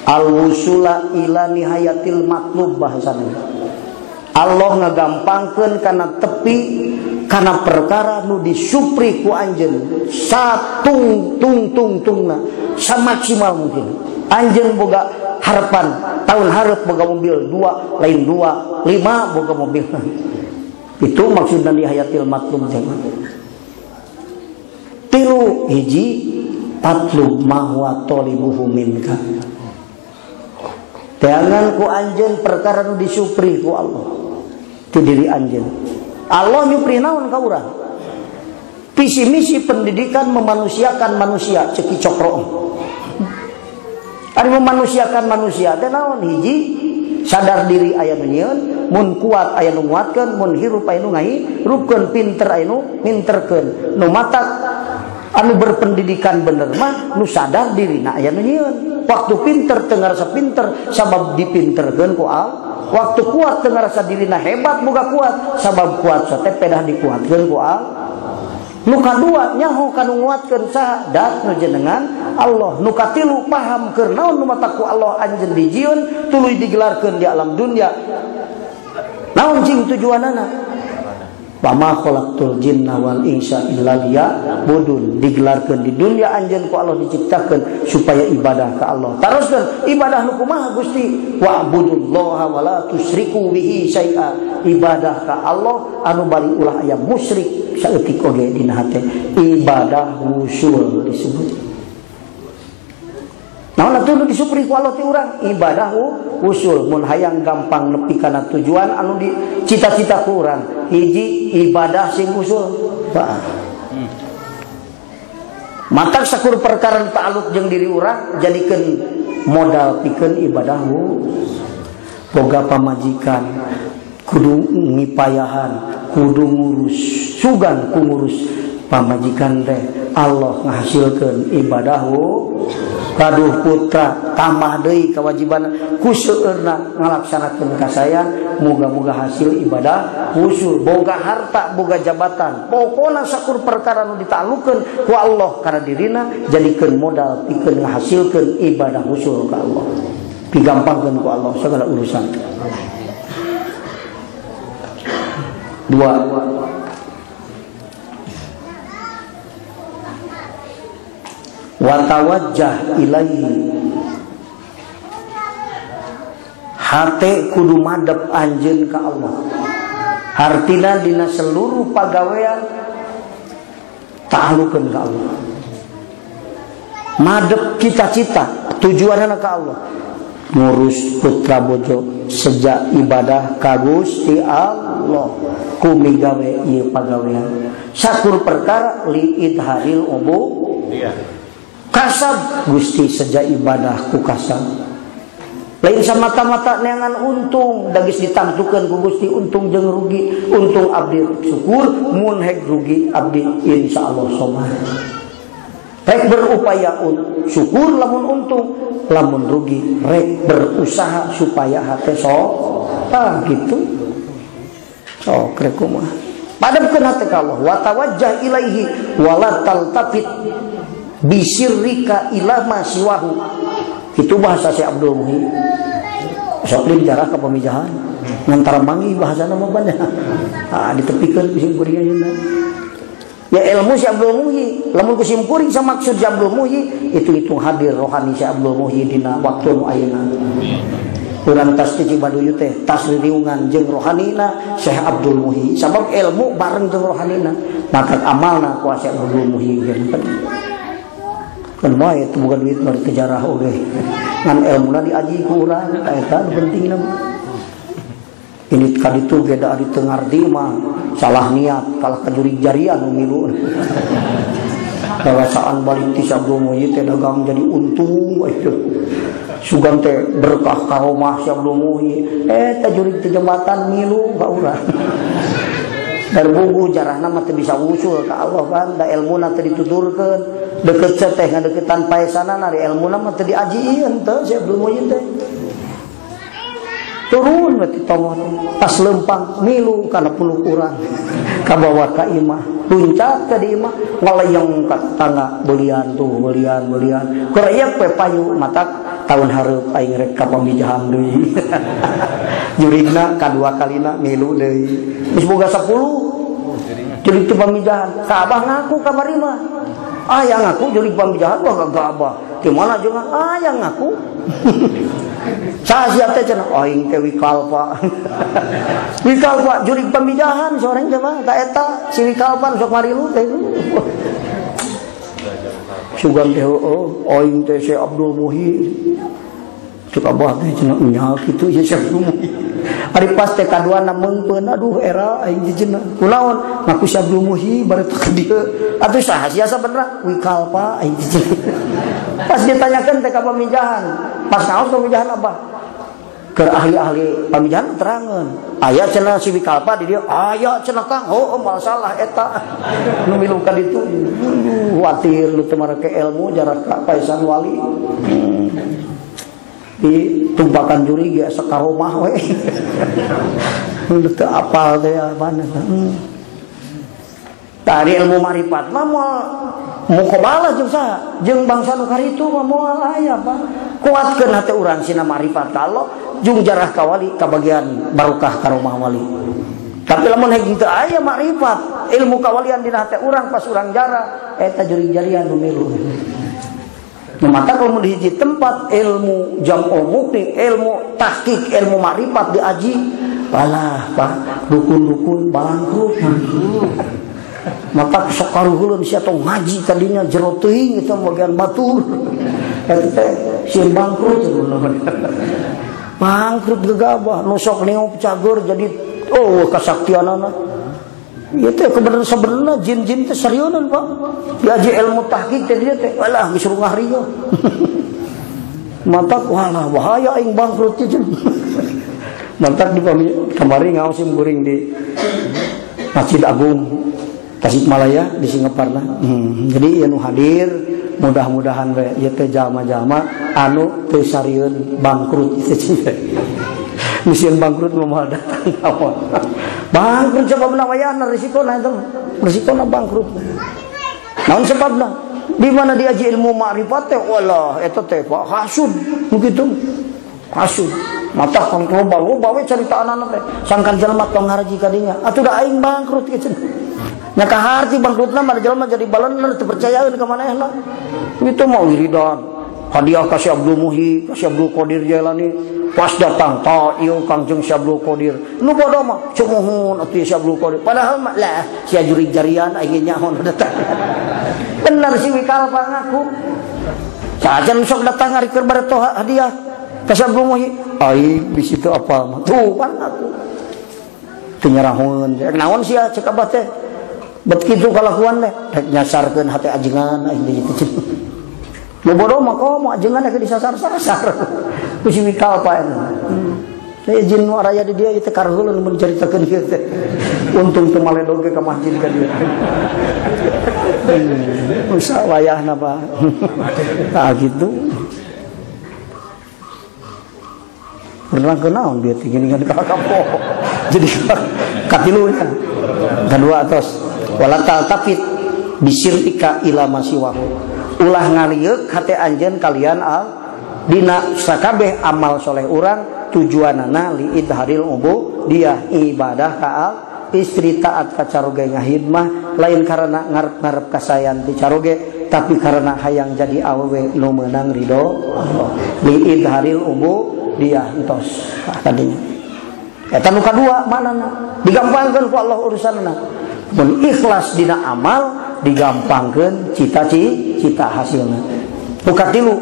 al-wusula ila nihayatil matlub bahasana. Allah ngagampangkeun kana tepi kana perkara nu disupri ku anjeun satung-tung-tungna samaksimal mungkin. Anjeun boga harapan tahun hareup boga mobil 2 lain 2 5 boga mobil. Itu maksudna di hayatil matlub jangan. Tilu hiji tatlub ma huwa talibuhu minka. Jangan ku anjeun perkara nu disupri ku Allah. Ti diri anjeun. Allah nyupri naon ka urang? Visi misi pendidikan memanusiakan manusia ceki cokro. Ari memanusiakan manusia teh naon? Hiji sadar diri aya nu nyieun, mun kuat aya nu nguatkeun, mun hirup aya nu ngahirupkeun, pinter aya nu minterkeun. Nu matak anu berpendidikan bener mah nu sadar dirina aya nu nyieun. Waktu pinter teu ngarasa pinter sabab dipinterkeun ku Allah. Waktu kuat teu ngarasa dirina hebat boga kuat sabab kuat teh pedah dikuatkeun ku Allah. Nu kadua nyaho kanu nguatkeun saha? Dat nu jenengan Allah. Nu katilu paham keur naon nu mata ku Allah anjeun dijieun tuluy digelarkeun di alam dunya. Naon cing tujuanana? Wa ma khalaqtul jinna wal insa illa liya'budun. Digelarkeun di dunia anjeun ku Allah diciptakeun supaya ibadah ka Allah. Teruskeun ibadah nu kumaha Gusti? Wa'budullaha wa la tusyriku bihi syai'a. Ibadah ka Allah anu bari ulah aya musyrik saeutik oge dina hate. Ibadah wusul disebut. Naon atuh nu disupri ku Allah ti urang? Ibadah usul. Mun hayang gampang nepi kana tujuan anu dicita-cita ku urang. Hiji ibadah sing usul. Matak sakur perkara ta'alluq jeung diri urang jadikeun modal pikeun ibadah boga pamajikan kudu ngipayahan, kudu ngurus, sugan ku ngurus pamajikan teh Allah ngahasilkeun ibadah kaduh putra tambah deui kewajiban ku seueurna ngalaksanakeun kasayang muga-muga hasil ibadah usul boga harta boga jabatan pokona sakur perkara nu ditaklukeun ku Allah kana dirina jadikeun modal pikeun ngahasilkeun ibadah usul ka Allah digampangkeun ku Allah segala urusan. Dua, watawajjah ilaihi, hate kudu madep anjeun ka Allah. Hartina dina seluruh pagawean ta'allukeun ka Allah. Madep cita-cita tujuanna ka Allah. Ngurus putra bojo sejak ibadah ka Gusti Allah. Kumi gawe ieu pagawean. Sakur perkara li idharil kasab Gusti sejak ibadah ku kasab. Lain samata-mata neangan untung dagis ditantukeun ku Gusti untung jeung rugi. Untung abdi syukur, mun hek rugi abdi insyaallah sobar. Rek berupaya syukur lamun untung, lamun rugi rek berusaha supaya hate gitu. Rek kumaha. Padamkeun hate ka Allah wa tawajjah ilaihi wa la taltafit bisirrika ila ma siwahu. Itu bahasa si Abdul Muhi. Sok jarah ka pamijahan. Ngantara mangi bahasana mah banyak. Ditepikeun bisi kuring ayeuna. Ya ilmu si Abdul Muhi, lamun kusim kuring sama maksud si Abdul Muhi itu hadir rohani si Abdul Muhi dina waktu nu ayeuna. Urang tas ti Cibaduyu teh tas riungan jeung rohanina Syekh Abdul Muhi. Sabab ilmu bareng jeung rohanina, maka amalna ku Syekh Abdul Muhi kan wae itu bukan duit mari kejarah oge. Ngan ilmuna diaji ku urang eta pentingna. Ini kaditu ge da ari teu ngarti mah salah niat kalah kajuri jarian nu milu. Perasaan balik ti Abdul Muhi teh dagang jadi untung itu. Sugan teh berkah karomah si Abdul Muhi. Teh jurig teh jembatan milu ka urang. Berbunggu jarahna mah teu bisa usul ka Allah kan, da ilmuna teu dituturkeun. Deket teh ngadeukeutan paesana ari ilmuna mah teu diajieun teh si Abdul Muhi teh. Turun berarti tongon pas lempang milu kana puluh urang kabawa ka imah puncak ka di imah ngalayang ka tangga beulian kuraya pe payu matak tahun hareup aing rek ka pamijahan deui jurigna kadua kalina milu deui geus boga 10 jurig teu pamijahan ka abah ngaku kamari mah aya ngaku jurig pamijahan wah ka abah di mana jeung aya ngaku Saya teh cenah aing teh wikalpa. Wikalpa jurig pamijahan soreng teh mah ta eta si wikalpan sok marilu teh. Sugan teh aing teh si Abdul Muhi. Cuk abah teh cenah nya kitu ya si Abdul Muhi. Ari pas teh kaduana meungpeun aduh era aing cenah. Kunaon ngaku si Abdul Muhi bari teh ka dieu. Atuh saha sia bener wikalpa aing cenah. Pas ditanyakan teh ka pamijahan, pas ngaos pamijahan apa? Ke ahli-ahli pamijahan terangan. Aya cenah si Wikalpa di dieu, aya cenah Kang. Oh, masalah eta. Nu milu ka ditu. Watir lu teu marake ilmu jarak ka Paisan Wali. Ditumpakan juri ge sakaromah we. Lu teu apal teh apaan. Tari ilmu marifat mah moal muqabalah jeung saha? Jeung bangsa nu karitu mah moal aya Pak. Kuatkeun hate urang sina marifat ka Allah, jeung jarah ka wali kabagian barokah ka rumah wali. Tapi lamun hiji teu aya marifat, ilmu kawalian dina hate urang pas urang jarah, eta jurig-jarian nu milu. Nah, maka kalau di hiji tempat ilmu jam'ul mukni, ilmu tahqiq, ilmu marifat diaji, alah Pak, dukun-dukun bangkrut. Maka sakaruhulun sia tong ngaji tadinya jero teuing eta bagian batur. Eta teh sieun bangkrut. Bangkrut gegabah nu sok neop cager jadi kasaktianana. Ieu teh sebenarnya jin-jin teh sarionan Pak. Diaji ilmu tahqiq teh dia teh alah geus rungah rieuh. Mantap walah bahaya aing bangkrut teh. Mantap di kamari ngaos guring di Masjid Agung Tasikmalaya di Singaparna. Jadi anu hadir mudah-mudahan we ieu teh jalma-jalma anu teu sarieun bangkrut itu. Misian bangkrut moal datang awal. Bangkrut sebabna wayahna risikona eta. Risikona bangkrut. Naon sebabna? Di mana diaji ilmu makrifat teh walah eta teh Pak hasud begitu. Hasud. Mata kan loba we caritaanana teh. Sangkan jelema tong ngaraji ka dinya. Atuh da aing bangkrut kitu. Nya kaharti bangkrutna mah jelema jadi baleunna teu percayaeun ka manehna. Itu mau wiridan. Hadiah ka Si Abdul Muhi, ka Si Abdul Qadir Jailani. Pas datang ta ieu Kangjeng Si Abdul Qadir. Nu bodoh mah cumuhun atuh Si Abdul Qadir. Padahal mah lah sia jurig jarian aing nyaho datang. Bener si Wikalpa ngaku. Sajan sok datang ari keur baretoh hadiah ka Si Abdul Muhi. Aing di situ apal mah. Tuh pan aku. Teu nyarahoeun. Naon sia cek abah teh? Bet kitu kalakuan teh rek nyasarkeun hate ajengan aing di kitu. Nu bodoh mah komo ajengan rek disasar-sasar. Ku si Wikalpa eta. Teh jin nu araya di dieu teh karheuleun mun caritakeun kieu teh. Untung teu maledog ka masjid ka dieu. Usaha wayahna Pak. Tah gitu. Pernah kenaon dia tinggi-tinggi ka kapo. Jadi katilunya. Kedua atos wala taltafit bisirika ila masiwahu. Ulah ngalieuk hate anjeun kalian al dina sakabeh amal soleh urang tujuanana li idharil dia ibadah ka al istri taat ka caroge ngahidmah lain karena ngarep-ngarep kasayan ti caroge tapi karena hayang jadi awewe nu meunang ridho Allah. Li idharil dia entos tadinya. Eta nu kadua manana digampangkeun ku Allah urusanna. Mun ikhlas dina amal digampangkeun cita-cita hasilna. Nu katilu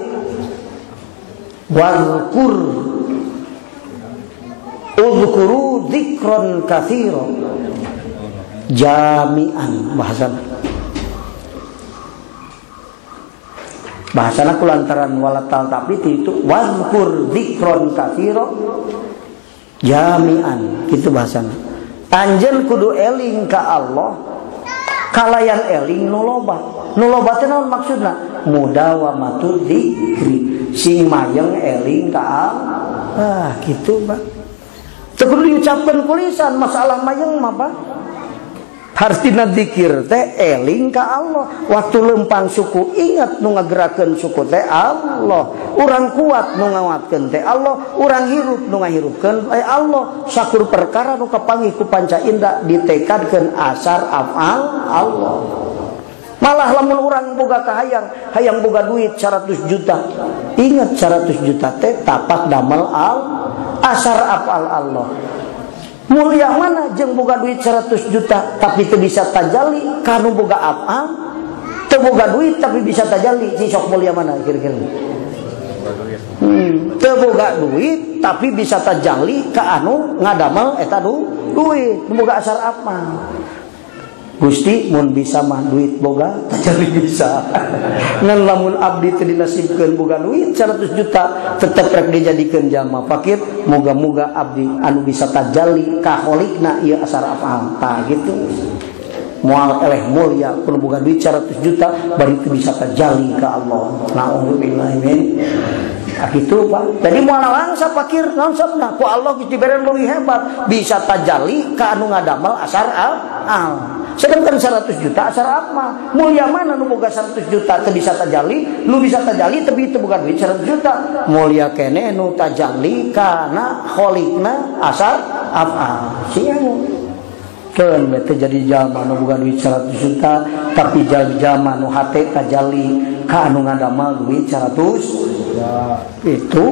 wazkur udhkuru dzikran katsira jami'an bahasana kulantaran walatal tapi itu wazkur dzikran katsira jami'an kitu bahasana. Anjeun kudu eling ka Allah kalayan eling nu loba. Nu loba teh naon maksudna? Mudawamatul dzikri. Sing mayeng eling ka Allah. Gitu, Pak. Teu kudu diucapkeun ku lisan masalah mayeng mah, Pak. Harus dina dzikir teh eling ka Allah. Waktu lempang suku ingat nu ngagerakeun suku teh Allah. Urang kuat nu ngawatkeun teh Allah, urang hirup nu ngahirupkeun Allah. Sakur perkara nu kapanggih ku panca indra ditekadkeun asar afal Allah. Malah lamun urang boga hayang boga duit 100 juta. Ingat 100 juta teh tapak damel asar afal Allah. Mulia mana jeung boga duit 100 juta tapi teu bisa tajalli kanu boga afal, teu boga duit tapi bisa tajalli, si sok mulia mana kira-kira? Teu boga duit tapi bisa tajalli ka anu ngadamel eta duit, nu boga asar afal. Gusti mun bisa mah duit boga jadi bisa. Ngan lamun abdi teu dinasibkeun boga duit 100 juta tetep rek dijadikeun jalma fakir, moga-moga abdi anu bisa tajalli ka kholikna ieu asar afal. Tah gitu. Moal eleh mulia kun boga duit 100 juta bari teu bisa tajalli ka Allah. Nauzubillah min. Gitu Pak. Jadi moal langsa fakir naon sabna ku Allah geus dibere leuwih hebat, bisa tajalli ka anu ngadamal asar afal. Sedangkan 100 juta asar apa? Mulia mana nu boga 100 juta teu bisa tajalli, nu bisa tajalli tapi teu boga duit 100 juta. Mulia kene nu tajalli kana kholikna asar apa? Sia nu. Keun teh jadi jalma nu boga duit 100 juta tapi jalma nu hate tajalli ka anu ngadamal duit 100 juta. Itu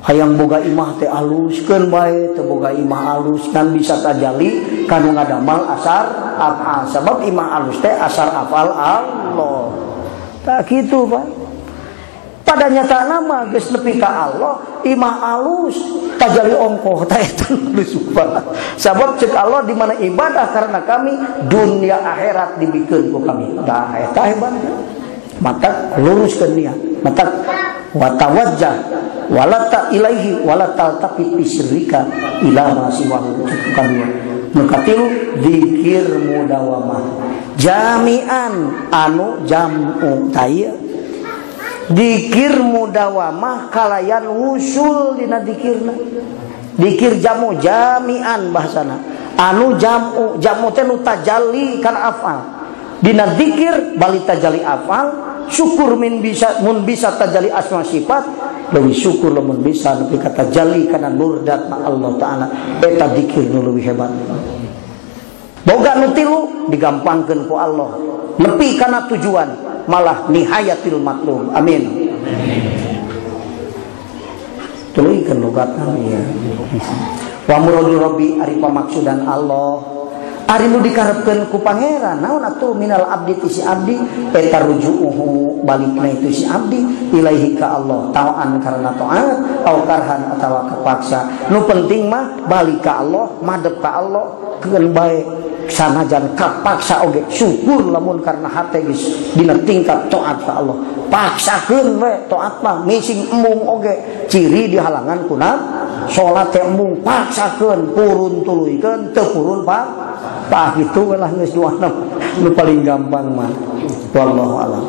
hayang boga imah teh aluskeun bae, teu boga imah alus kan bisa tajalli kanu ngadamal asar afal. Sebab imah alus teh asar afal Allah. Tak kitu, Pak. Pada nyatana mah geus nepi ka Allah, imah alus tajalli ongkoh teh eta alus Pak. Sabab ceuk Allah di mana ibadah karena kami, dunia akhirat dibikeun ku kami. Tah eta hebatna. Mata luruskeun niat. Mata wa tawajjah walata ilaihi walata tapi pisrika ila ma siwahu kadua mukatilu dzikir mudawamah jami'an anu jam'u taya dzikir mudawamah kalayan usul dina dzikirna dzikir jamu jami'an bahasana anu jamu teh nu tajalli kana afal dina dzikir bali tajalli afal syukur mun bisa tajalli asma sifat lebih syukur lamun bisa nepi ka tajalli kana nur datna Allah taala eta dzikir nu leuwih hebat boga nu tilu digampangkeun ku Allah nepi kana tujuan malah nihayatil matlub amin tuluykeun logatna ya wa muradul rabbi ari pamaksudan Allah ari nu dikarepkeun ku pangeran naon atuh minal abdi ti si abdi eta rujuuhu balikna itu si abdi ilaihi ka Allah ta'an karena taat au karhan atawa kepaksa nu penting mah balik ka Allah madep ka Allah keun bae sanajan kapaksa oge syukur lamun karena hate geus dina tingkat taat ka Allah paksakeun we taat mah mising embung oge ciri di halangan kuna salat teh embung paksakeun purun tuluykeun teu purun pak gitu lah geus duana nu paling gampang mah wallahu a'lam.